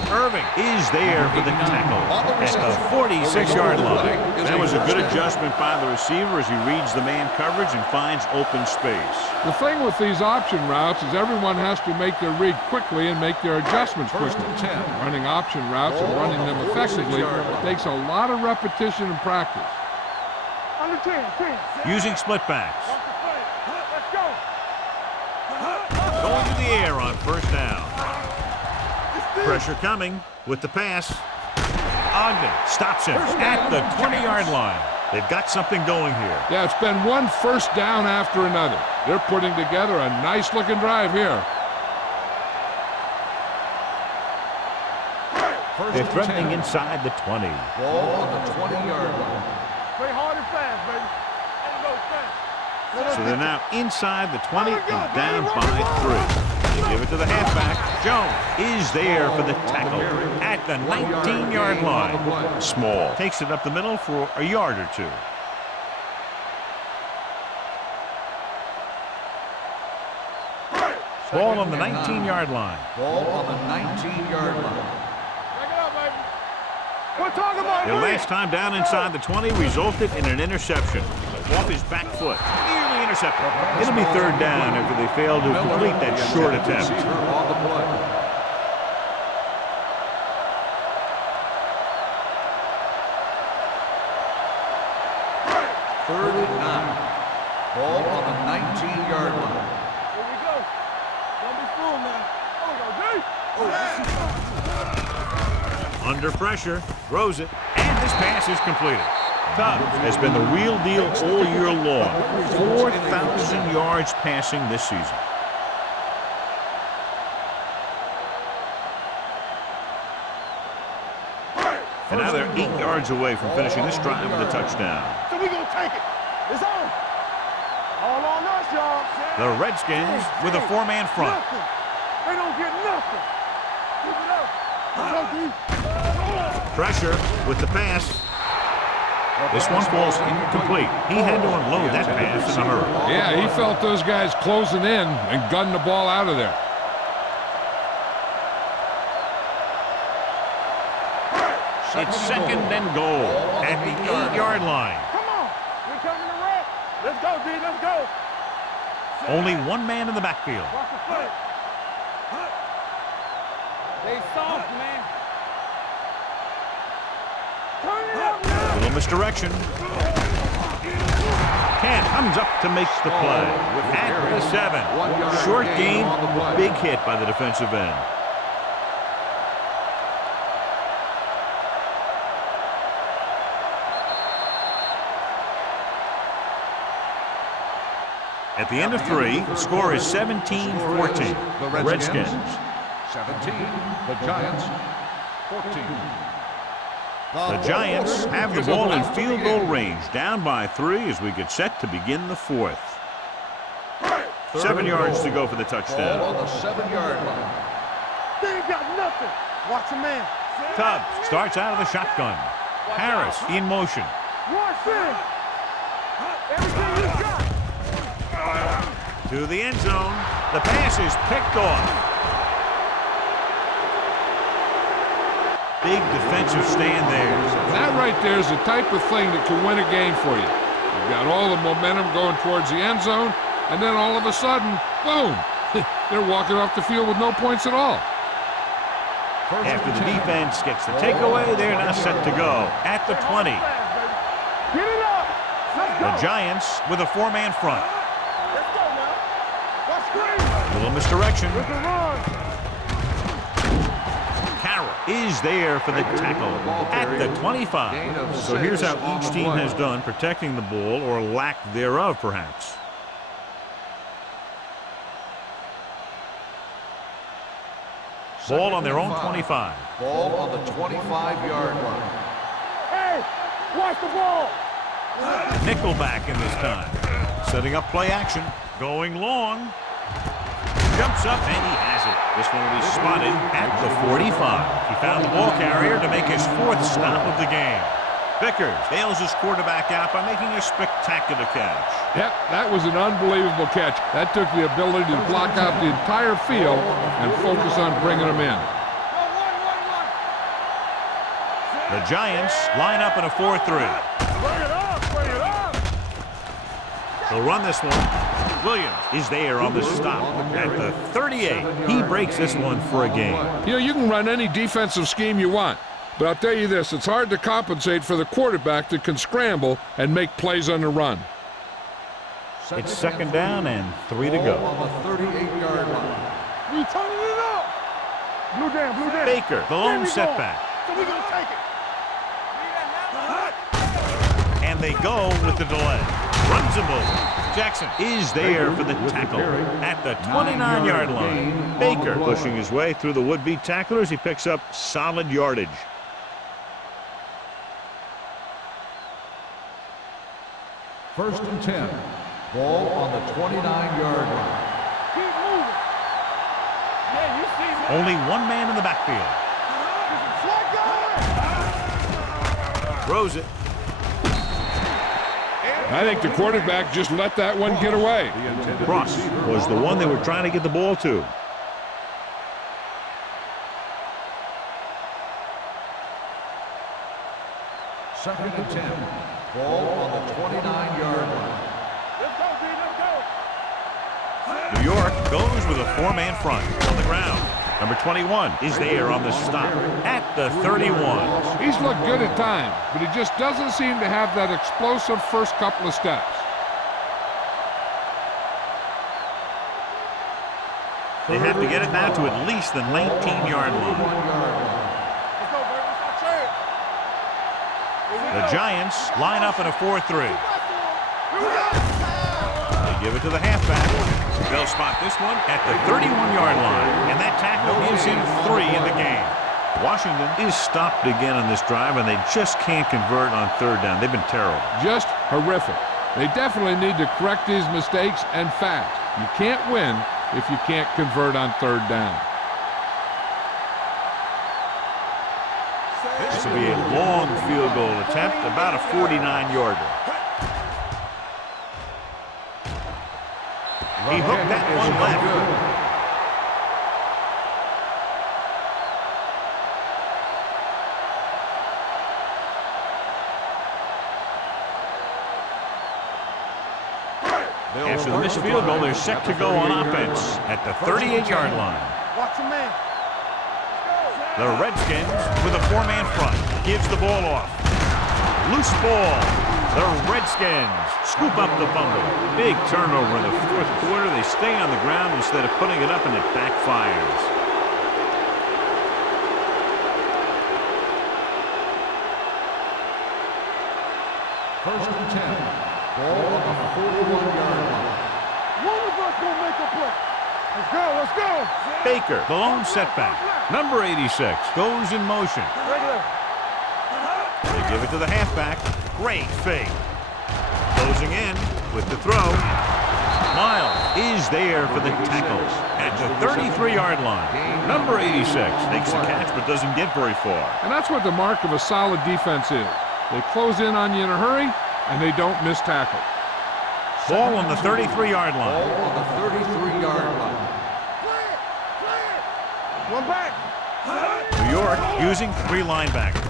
Irving is there for the tackle at the 46-yard line. That was a good adjustment by the receiver as he reads the man coverage and finds open space. The thing with these option routes is everyone has to make their read quickly and make their adjustments First quickly. and 10. Running option routes and running them effectively takes a lot of repetition and practice. Under 10, 10. Using split backs. Watch the play. Let's go. Going to the air on first down. Pressure coming with the pass. Ogden stops him at the 20-yard line. They've got something going here. Yeah, it's been one first down after another. They're putting together a nice-looking drive here. They're threatening inside the 20. Ball on the 20-yard line. Play hard and fast, baby. And go fast. So they're now inside the 20 and down by 3. They give it to the halfback. Jones is there for the tackle at the 19-yard line. Small takes it up the middle for a yard or 2. Ball on the 19-yard line. Ball on the 19-yard line. Check it out, baby. We're talking about Their last time down inside the 20 resulted in an interception. Off his back foot. Nearly intercepted. It'll be third down after they fail to complete that short attempt. Receiver on the play. Third and 9. Ball on the 19-yard line. Here we go. Don't be fooled now. Under pressure, throws it, and this pass is completed. Tubbs has been the real deal all year long. 4,000 yards passing this season. And now they're 8 yards away from finishing this drive with a touchdown. So we gonna take it. It's on. All on us, y'all. The Redskins with a 4-man front. Nothing. They don't get nothing. Keep it up. Go, D. Pressure with the pass. This one falls incomplete. He had to unload that pass in a hurry. Yeah, he felt those guys closing in and gunned the ball out of there. It's second and goal at the 8-yard line. Come on. We coming to wreck. Let's go, D. Let's go. Only one man in the backfield. Watch the foot. They soft, man. Turn it up now. Little misdirection. Kent comes up to make the play at the 7. Short gain, big hit by the defensive end. At the end of 3, the score is 17-14. The Redskins. 17. The Giants 14. The Giants have the ball in field goal range, down by 3 as we get set to begin the 4th. 7 yards to go for the Ball touchdown. on the 7-yard line. They ain't got nothing. Watch the man. Tubbs starts out of the shotgun. Harris in motion. Watch this. Everything you got. To the end zone. The pass is picked off. Big defensive stand there. That right there is the type of thing that can win a game for you. You've got all the momentum going towards the end zone, and then all of a sudden, boom, they're walking off the field with no points at all. After the defense gets the takeaway, they're now set to go at the 20. Get it up. Let's go. The Giants with a four-man front. Let's go now. Watch screen. Little misdirection. It's a run. Carroll is there for the tackle at the 25. So here's how each team has done protecting the ball, or lack thereof, perhaps. Ball on their own 25. Ball on the 25-yard line. Hey, watch the ball. Nickelback in this time. Setting up play action. Going long. Jumps up, and he has it. This one will be spotted at the 45. He found the ball carrier to make his fourth stop of the game. Vickers bails his quarterback out by making a spectacular catch. Yep, that was an unbelievable catch. That took the ability to block out the entire field and focus on bringing them in. The Giants line up in a 4-3. Bring it up. Bring it up. They'll run this one. Williams is there on the stop at the 38. He breaks this one for a game. You know, you can run any defensive scheme you want, but I'll tell you this, it's hard to compensate for the quarterback that can scramble and make plays on the run. It's second down and 3 to go. On the 38-yard line. We turning it up. Blue down. Baker, the lone setback. So we gonna take it. And they go with the delay. Runs him over. Jackson is there for the tackle at the 29-yard line. Baker pushing his way through the would-be tacklers. He picks up solid yardage. First and 10. Ball on the 29-yard line. Keep moving. Yeah, you see me. Only one man in the backfield. Throws it. I think the quarterback just let that one get away. Cross was the one they were trying to get the ball to. Second and 10. Ball on the 29-yard line. Let's go, D. Let's go. New York goes with a four-man front on the ground. Number 21 is there on the stop at the 31. He's looked good at times, but he just doesn't seem to have that explosive first couple of steps. They have to get it now to at least the 19-yard line. Let's go, baby. It's our turn. The Giants line up in a 4-3. Here we go. They give it to the halfback. They'll spot this one at the 31-yard line, and that tackle gives him 3 in the game. Washington is stopped again on this drive, and they just can't convert on third down. They've been terrible. Just horrific. They definitely need to correct these mistakes, and fast. You can't win if you can't convert on third down. This will be a long field goal attempt, about a 49-yarder. He hooked that one left. After the missed field goal, they're set to go on offense at the 38-yard line. Watch your man. The Redskins with a four-man front. Gives the ball off. Loose ball. The Redskins scoop up the fumble. Big turnover in the fourth quarter. They stay on the ground instead of putting it up, and it backfires. First and 10. Ball on the 41-yard line. One of us gonna make a play. Let's go. Let's go. Baker, the lone setback. Number 86 goes in motion. Regular. They give it to the halfback. Great fake. Closing in with the throw. Miles is there for the tackle at the 33-yard line. Number 86 makes the catch but doesn't get very far. And that's what the mark of a solid defense is. They close in on you in a hurry, and they don't miss tackle. Ball on the 33-yard line. Ball on the 33-yard line. One back. New York using 3 linebackers.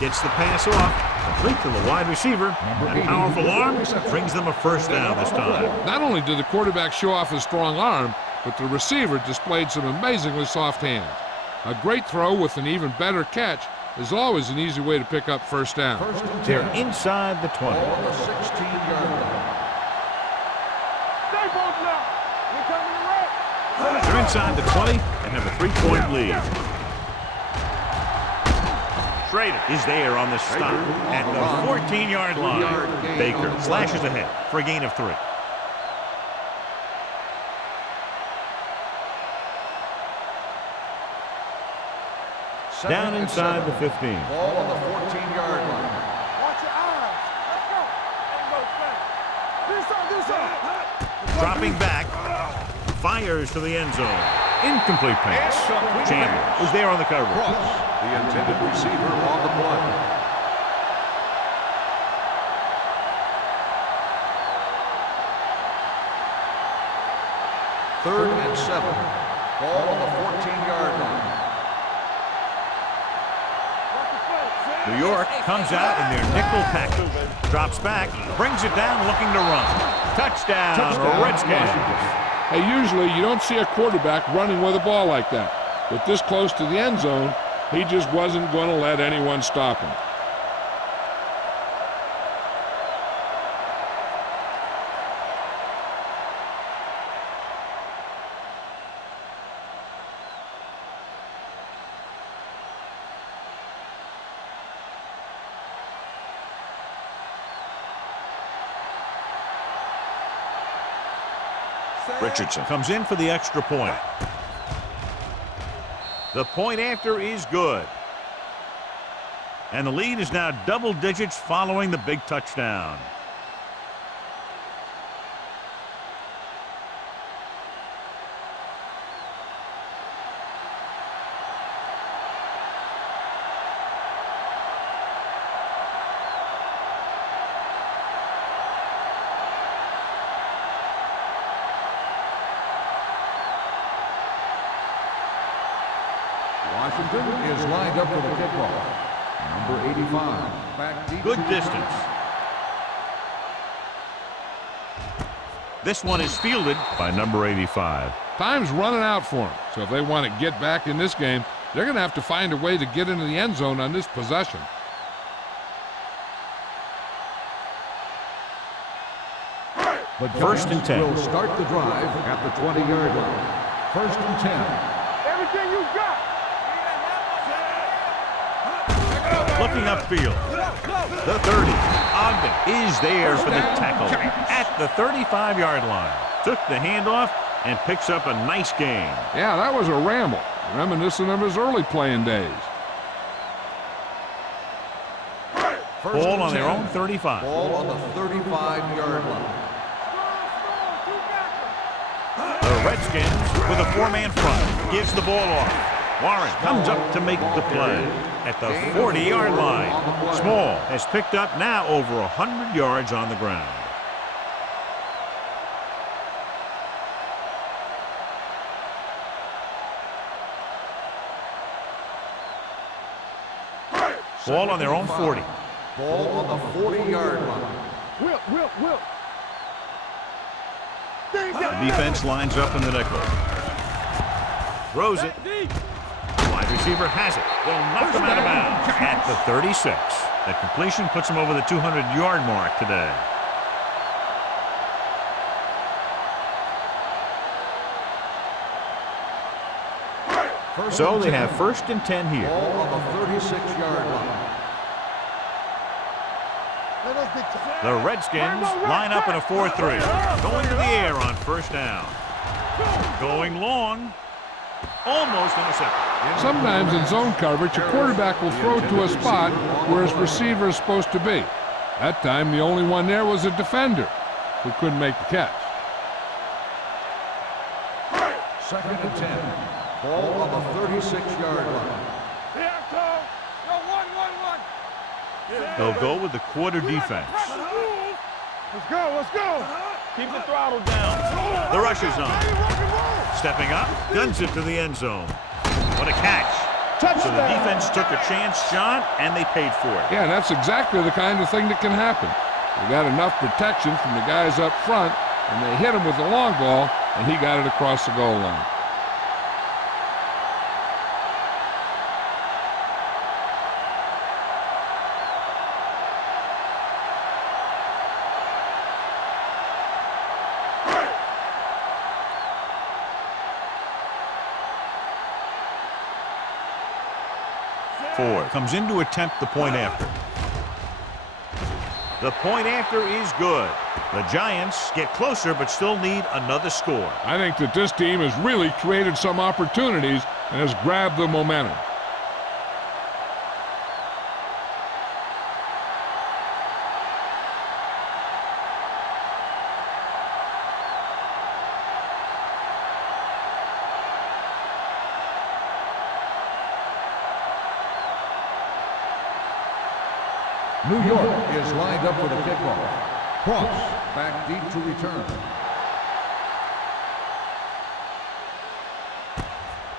Gets the pass off, complete to the wide receiver. That powerful arm brings them a first down this time. Not only did the quarterback show off his strong arm, but the receiver displayed some amazingly soft hands. A great throw with an even better catch is always an easy way to pick up first down. They're inside the 20. Ball on the 16-yard line. Stay both now. We're coming to red. They're inside the 20 and have a 3-point lead. Schrader is there on the stop at the 14-yard line. Baker slashes ahead for a gain of 3. Down inside the 15. Ball on the 14-yard line. Watch your eyes. Let's go. Ain't no thing. This side. Dropping back. Fires to the end zone. Incomplete pass. Chandler is there on the coverage. Cross, the intended receiver on the play. Third and 7. Ball on the 14-yard line. New York comes out in their nickel package. Drops back, brings it down, looking to run. Touchdown, Redskins. Hey, usually you don't see a quarterback running with a ball like that. But this close to the end zone, he just wasn't going to let anyone stop him. Richardson comes in for the extra point. The point after is good. And the lead is now double digits following the big touchdown. Washington is lined up for the kickoff. Number 85. Back deep. Good distance. This one is fielded by number 85. Time's running out for them. So if they want to get back in this game, they're going to have to find a way to get into the end zone on this possession. But First and 10. will start the drive at the 20-yard line. First and 10. Everything you got. Looking upfield. The 30. Ogden is there for the tackle at the 35-yard line. Took the handoff and picks up a nice gain. Yeah, that was a ramble, reminiscent of his early playing days. Ball on their own 35. Ball on the 35-yard line. The Redskins with a 4-man front. Gives the ball off. Warren comes up to make the play at the 40-yard line. Small has picked up now over 100 yards on the ground. Ball on their own 40. Ball on the 40-yard line. Will. The defense lines up in the nickel. Throws it. Wide receiver has it. They'll knock him out of bounds at the 36. That completion puts him over the 200-yard mark today. So they have first and 10 here. Ball on the 36-yard line. The Redskins line up in a 4-3. Going to the air on first down. Going long. Almost intercepted. Sometimes in zone coverage, a quarterback will throw to a spot where his receiver is supposed to be. That time, the only one there was a defender who couldn't make the catch. Second and 10. Ball on the 36-yard line. They'll go with the quarter defense. Let's go. Keep the throttle down. The rush is on. Stepping up, guns it to the end zone. What a catch. So the defense took a chance shot, and they paid for it. Yeah, that's exactly the kind of thing that can happen. They got enough protection from the guys up front, and they hit him with the long ball, and he got it across the goal line. 4. Comes in to attempt the point after. The point after is good. The Giants get closer but still need another score. I think that this team has really created some opportunities and has grabbed the momentum. New York is lined up for the kickoff. Cross, back deep to return.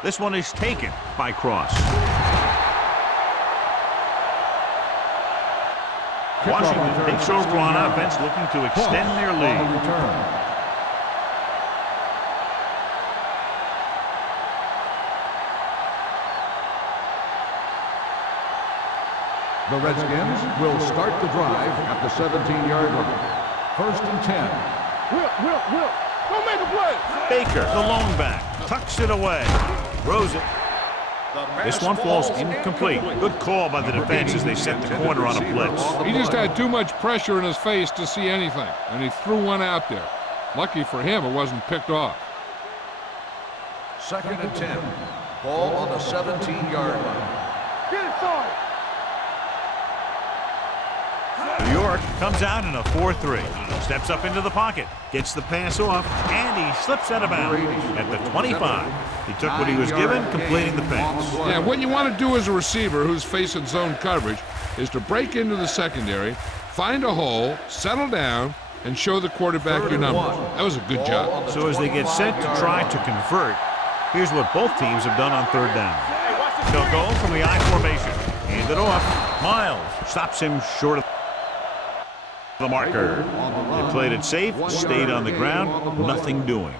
This one is taken by Cross. Washington takes over on offense, looking to extend their lead. The Redskins will start the drive at the 17-yard line. 1st and 10. Will, don't make a play. Baker, the lone back, tucks it away. Throws it. This one falls incomplete. Good call by the defense as they set the corner on a blitz. He just had too much pressure in his face to see anything, and he threw one out there. Lucky for him, it wasn't picked off. 2nd and 10. Ball on the 17-yard line. Get it started. New York comes out in a 4-3. Steps up into the pocket, gets the pass off, and he slips out of bounds at the 25. He took what he was given, completing the pass. Yeah, what you want to do as a receiver who's facing zone coverage is to break into the secondary, find a hole, settle down, and show the quarterback your numbers. That was a good job. So as they get set to try to convert, here's what both teams have done on 3rd down. They'll go from the I formation. Hand it off. Miles stops him short of the marker. They played it safe, stayed on the ground, nothing doing.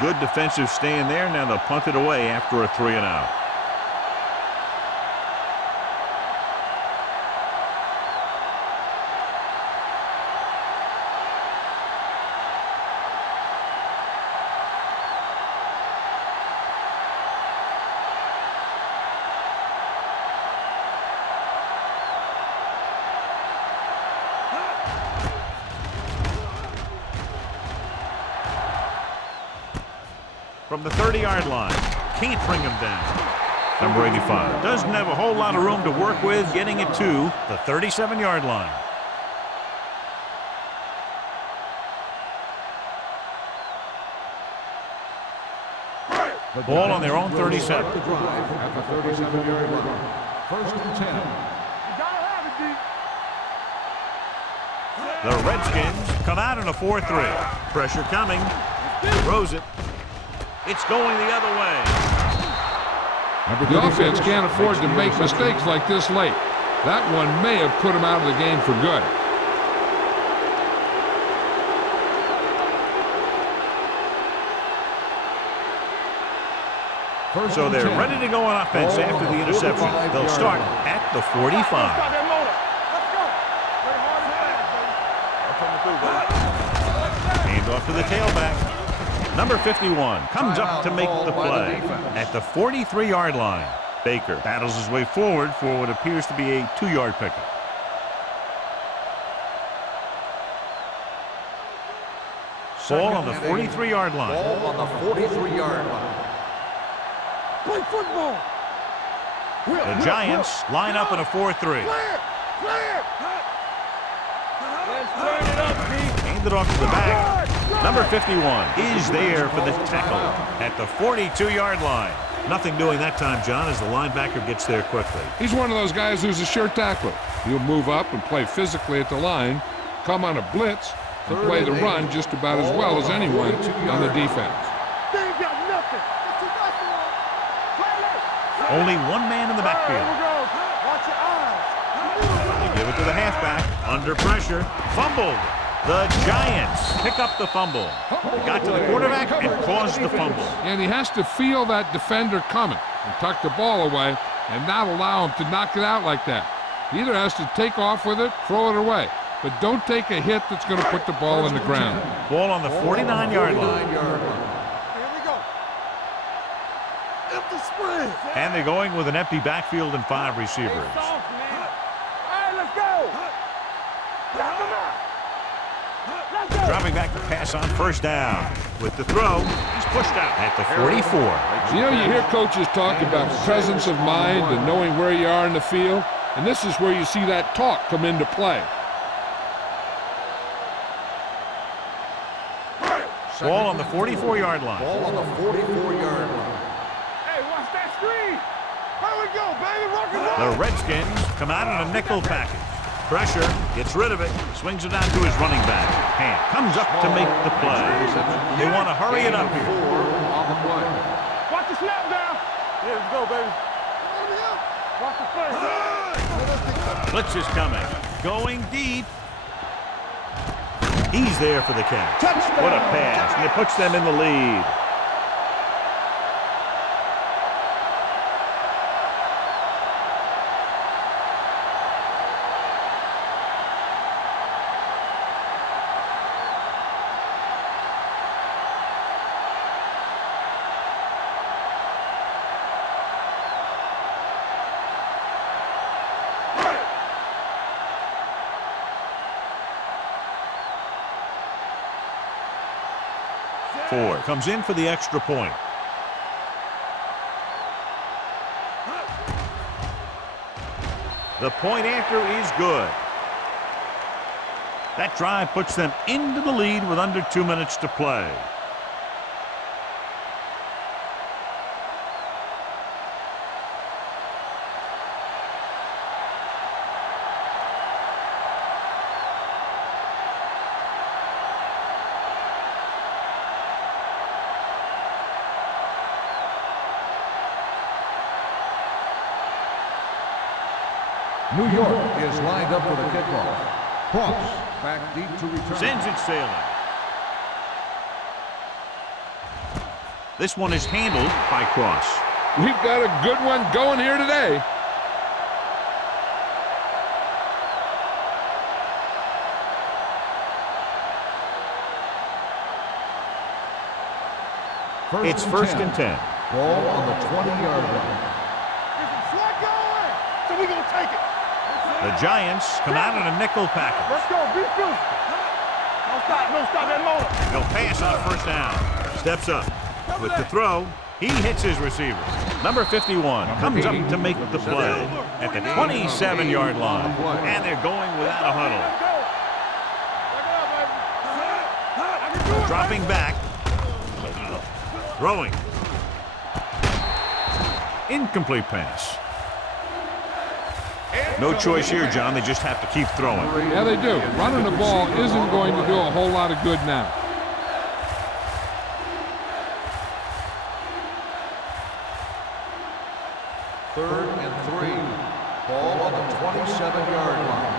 Good defensive stand there. Now they'll punt it away after a 3-and-out. From the 30-yard line, can't bring him down. Number 85 doesn't have a whole lot of room to work with, getting it to the 37-yard line. The ball on their own 37. The drive at the 37-yard line. 1st and 10. You gotta have it, D. The Redskins come out in a 4-3. Pressure coming. Throws it. It's going the other way. The offense can't afford to make mistakes like this late. That one may have put him out of the game for good. So they're ready to go on offense after the interception. They'll start at the 45. Start that motor. Let's go. Play hard and fast, baby. Hand off to the tailback. Number 51 comes up to make the play at the 43-yard line. Baker battles his way forward for what appears to be a 2-yard pickup. Ball on the 43-yard line. Ball on the 43-yard line. Play football. The Giants line up in a 4-3. Play it. Let's turn it up, Pete. Hand it off to the back. Number 51 is there for the tackle at the 42-yard line. Nothing doing that time, John, as the linebacker gets there quickly. He's one of those guys who's a sure tackler. He'll move up and play physically at the line, come on a blitz, and play the run just about as well as anyone on the defense. They ain't got nothing. It's too much for them. Play it. Only one man in the backfield. Here we go. Watch your eyes. They give it to the halfback. Under pressure. Fumbled. The Giants pick up the fumble. They got to the quarterback and caused the fumble. And he has to feel that defender coming and tuck the ball away and not allow him to knock it out like that. He either has to take off with it, throw it away, but don't take a hit that's going to put the ball in the ground. Ball on the 49-yard line. Here we go. Empty spread. And they're going with an empty backfield and 5 receivers. All right, let's go. Let's go. Dropping back to pass on first down. With the throw, he's pushed out at the 44. You know, you hear coaches talk about presence of mind and knowing where you are in the field, and this is where you see that talk come into play. Ball on the 44-yard line. Ball on the 44-yard line. Hey, watch that screen. Here we go, baby. Rock and roll. The Redskins come out in a nickel package. Pressure, gets rid of it, swings it out to his running back. Hand comes up to make the play. They want to hurry it up here. 4 on the play. Watch the snap down. Yeah, let's go, baby. Watch the play. Blitz is coming. Going deep. He's there for the catch. What a pass, and it puts them in the lead. Ford comes in for the extra point. The point after is good. That drive puts them into the lead with under 2 minutes to play. New York is lined up for the kickoff. Cross back deep to return. Sends it sailing. This one is handled by Cross. We've got a good one going here today. It's first and 10. Ball on the 20-yard line. There's some slack going. So we're going to take it. The Giants come out in a nickel package. Let's go. Be physical. No stop that motor. He'll pass on first down. Steps up. With the throw, he hits his receiver. Number 51 comes up to make the play at the 27-yard line. And they're going without a huddle. Dropping back. Throwing. Incomplete pass. No choice here, John. They just have to keep throwing. Yeah, they do. Running the ball isn't going to do a whole lot of good now. Third and 3. Ball on the 27-yard line.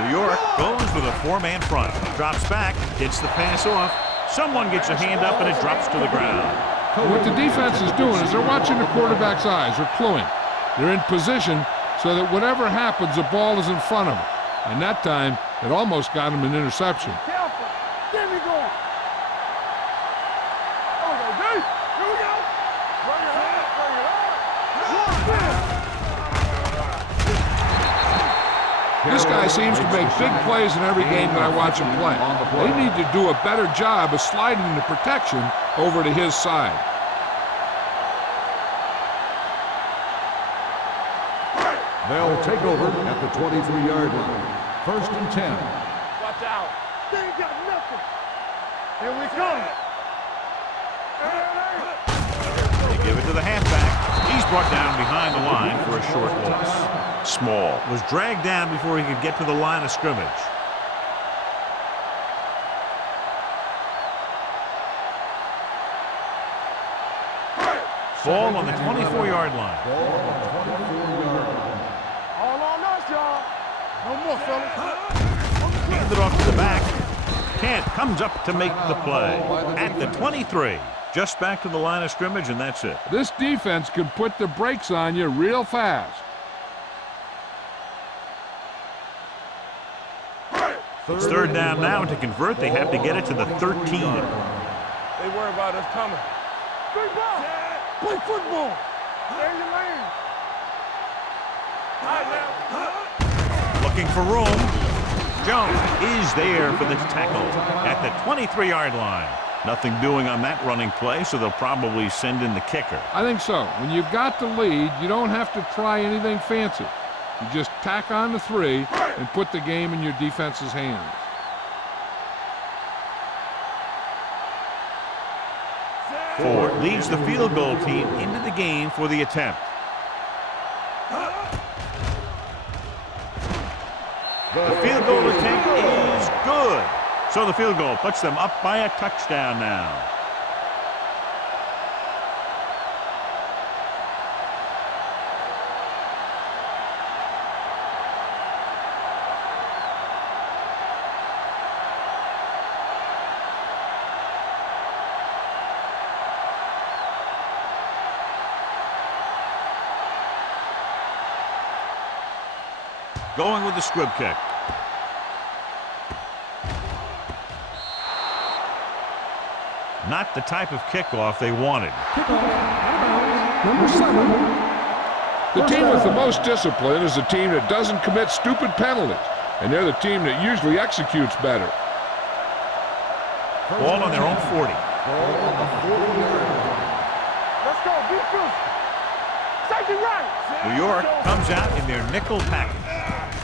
New York goes with a 4-man front. Drops back, gets the pass off. Someone gets a hand up and it drops to the ground. What the defense is doing is they're watching the quarterback's eyes. They're cluing. They're in position so that whatever happens, the ball is in front of them. And that time, it almost got him an interception. Careful. There we go. Here we go, D. Here we go. Bring it up. Bring it up. This guy seems to make big plays in every game that I watch him play. They need to do a better job of sliding the protection over to his side. They'll take over at the 23-yard line. First and 10. Watch out. They ain't got nothing. Here we come. They give it to the halfback. He's brought down behind the line for a short loss. Small was dragged down before he could get to the line of scrimmage. Ball on the 24-yard line. Ball on the 24-yard line. All on us, y'all. No more, fellas. Handed off to the back. Kent comes up to make the play at the 23. Just back to the line of scrimmage, and that's it. This defense can put the brakes on you real fast. It's third down now, and to convert, they have to get it to the 13. They worry about us coming. Good ball. Play football. Stay in your lane. All right, now. Looking for room. Jones is there for the tackle at the 23-yard line. Nothing doing on that running play, so they'll probably send in the kicker. I think so. When you've got the lead, you don't have to try anything fancy. You just tack on the 3 and put the game in your defense's hands. Ford leads the field goal team into the game for the attempt. The field goal attempt is good. So the field goal puts them up by a touchdown now. Going with the squib kick. Not the type of kickoff they wanted. Number 7. The team with the most discipline is the team that doesn't commit stupid penalties, and they're the team that usually executes better. Ball on their own 40. Let's go. Be first. Safety right. New York comes out in their nickel package.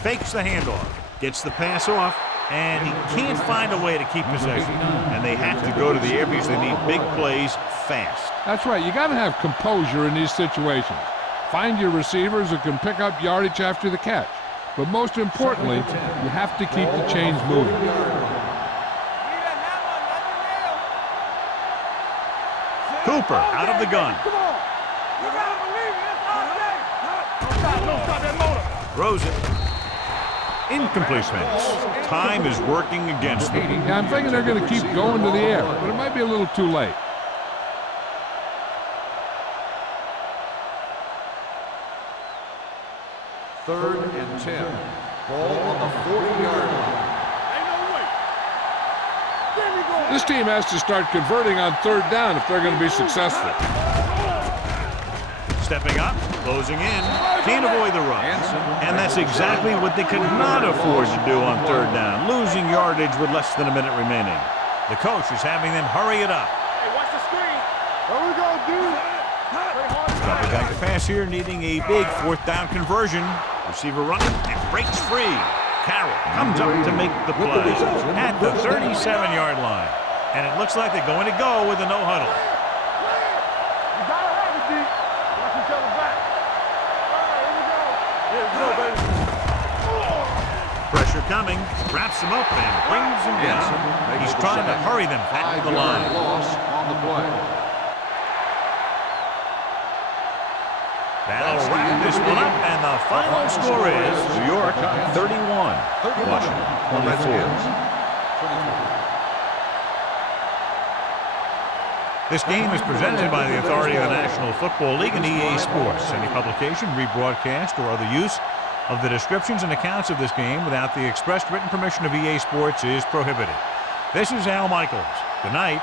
Fakes the handoff. Gets the pass off. And he can't find a way to keep possession. And they have to go to the air because they need big plays fast. That's right. You got to have composure in these situations. Find your receivers who can pick up yardage after the catch. But most importantly, you have to keep the chains moving. Cooper out of the gun. Throws it. Incompletion. Time is working against them. Yeah, I'm thinking they're going to keep going to the air, but it might be a little too late. Third and 10. Ball on the 40-yard line. This team has to start converting on third down if they're going to be successful. Stepping up, closing in, can't avoid the run. And that's exactly what they could not afford to do on third down, losing yardage with less than a minute remaining. The coach is having them hurry it up. Hey, watch the screen. There we go, dude. Dropping back to pass here, needing a big fourth down conversion. Receiver running and breaks free. Carroll comes up to make the play at the 37-yard line. And it looks like they're going to go with a no-huddle. You gotta have it, D. Watch each other back. All right, here we go. Yeah, baby. Pressure coming, wraps him up and brings him down. He's trying to hurry them back to the line. Loss on the play. That'll wrap this one up, and the final score is New York 31, Washington 24. This game is presented by the authority of the National Football League and EA Sports. Any publication, rebroadcast, or other use of the descriptions and accounts of this game without the expressed written permission of EA Sports is prohibited. This is Al Michaels. Good night.